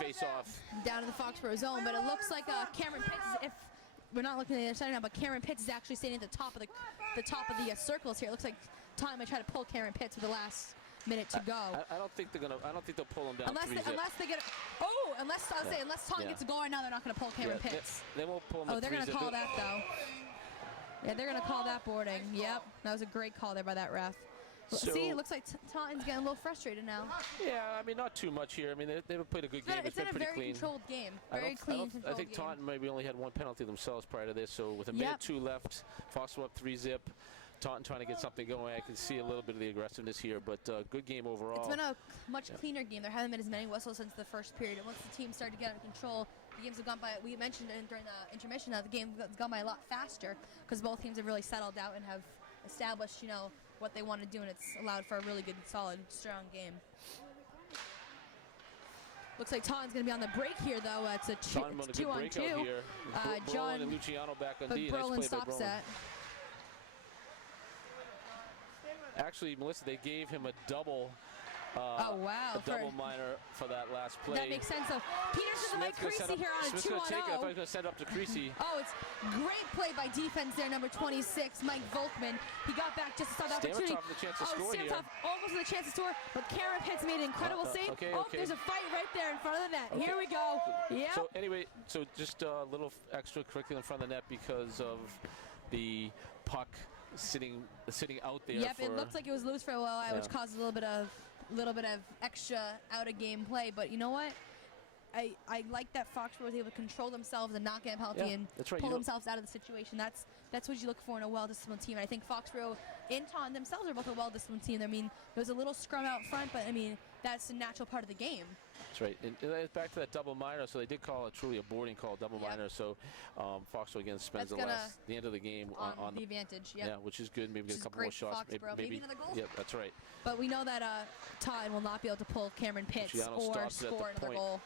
face-off down to the Foxborough zone, but it looks like Cameron Pitts. If we're not looking at the other side now, but Cameron Pitts is actually standing at the top of the circles here. It looks like Taunton might try to pull Cameron Pitts with the last minute to go. I don't think they'll pull him down. Unless they get. Unless Taunton gets a goal right now, they're not going to pull Cameron Pitts. They won't pull him. Oh, they're going to call that though. Yeah, they're going to call that boarding. Yep, that was a great call there by that ref. See, it looks like Taunton's getting a little frustrated now. Yeah, I mean, not too much here. I mean, they've played a good game. It's been a very controlled game. Very clean, controlled game. I think Taunton maybe only had one penalty themselves prior to this, so with a minute 2 left, Foxborough up 3-zip. Taunton trying to get something going. I can see a little bit of the aggressiveness here, but good game overall. It's been a much cleaner game. There haven't been as many whistles since the first period. And once the team started to get under control, the games have gone by. We mentioned during the intermission that the game has gone by a lot faster because both teams have really settled out and have established, what they want to do, and it's allowed for a really good, solid, strong game. Looks like Taunton's going to be on the break here, though. It's a 2-on-2. Here. John and Luciano back on D. Berlin stops that. Actually, Melissa, they gave him a double Oh, wow. a double minor for that last play. That makes sense. So Peterson might Creasy here on a 2-on-0. Smith's going to take it. I thought he was going to send it up to Creasy. Oh, it's great play by defense there, number 26, Mike Volkman. He got back just to stop the opportunity. With a chance to score here. Almost with a chance to score, but Karen Pitts made an incredible save. Okay. There's a fight right there in front of the net. Okay. Here we go. Yeah. So anyway, just a little extracurricular in front of the net because of the puck sitting out there. Yep, it looked like it was loose for a while, which caused a little bit of extra out of game play. But you know what? I like that Foxborough was able to control themselves and not get a penalty and pull themselves out of the situation. That's what you look for in a well-disciplined team. And I think Foxborough and Taunton themselves are both a well-disciplined team. I mean, there was a little scrum out front, but I mean, that's a natural part of the game. That's right. And back to that double minor. So they did call it truly a boarding call, double minor. So Foxborough again spends the end of the game on the advantage. Yep. Yeah, which is good. Maybe get a couple more shots. Maybe another goal. Yeah, that's right. But we know that Taunton will not be able to pull Cameron Pitts or score another goal.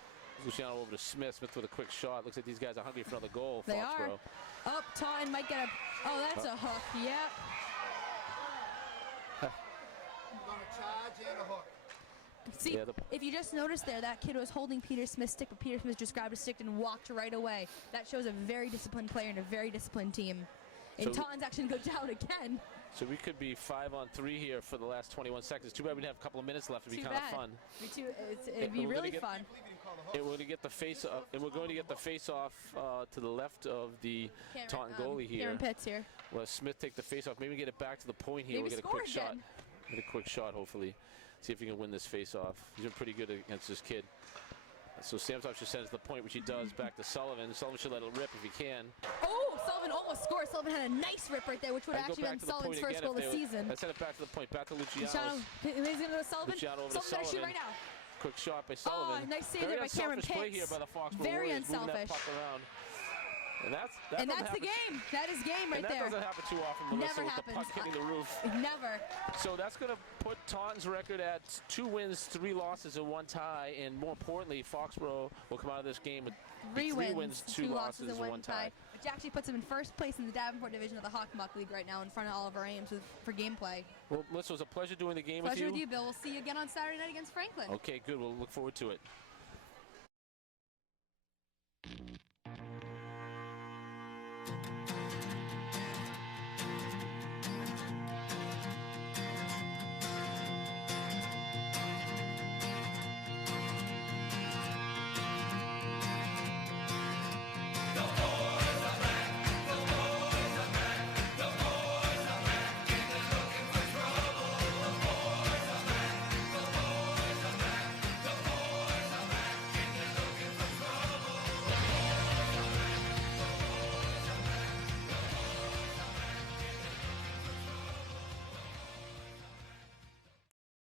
Luciano over to Smith. Smith with a quick shot. Looks like these guys are hungry for another goal. They are. Oh, Taunton might get a. Oh, that's a hook. Yep. On a charge and a hook. See, if you just noticed there, that kid was holding Peter Smith's stick, but Peter Smith just grabbed his stick and walked right away. That shows a very disciplined player and a very disciplined team. And Taunton's actually going to go down again. So we could be 5-on-3 here for the last 21 seconds. Too bad we'd have a couple of minutes left. It'd be kind of fun. It'd be really fun. And we're going to get the face off. And we're going to get the face off to the left of the Taunton goalie here. Cameron Pitts here. Well, Smith take the face off. Maybe get it back to the point here. We'll get a quick shot. Get a quick shot, hopefully. See if he can win this face off. He's been pretty good against this kid. So Samsonov should send us the point, which he does, back to Sullivan. Sullivan should let it rip if he can. Oh, Sullivan almost scored. Sullivan had a nice rip right there, which would have actually been Sullivan's first goal of the season. Let's send it back to the point, back to Luciano. He's going to go to Sullivan. Luciano over to Sullivan shoot right now. Quick shot by Sullivan. Oh, nice save there by Cameron Pitts. Play here by the Foxborough Very Warriors, unselfish. That puck around. And that's the game. That is game right there. That doesn't happen too often, Melissa, Never happens. The puck hitting the roof. Never. So that's going to put Taunton's record at 2 wins, 3 losses, and 1 tie. And more importantly, Foxborough will come out of this game with 3 wins, 2 losses, and 1 tie. Which actually puts them in first place in the Davenport division of the Hockenbach League right now in front of Oliver Ames for gameplay. Well, Melissa, it was a pleasure doing the game with you. Pleasure with you, Bill. We'll see you again on Saturday night against Franklin. Okay, good. We'll look forward to it.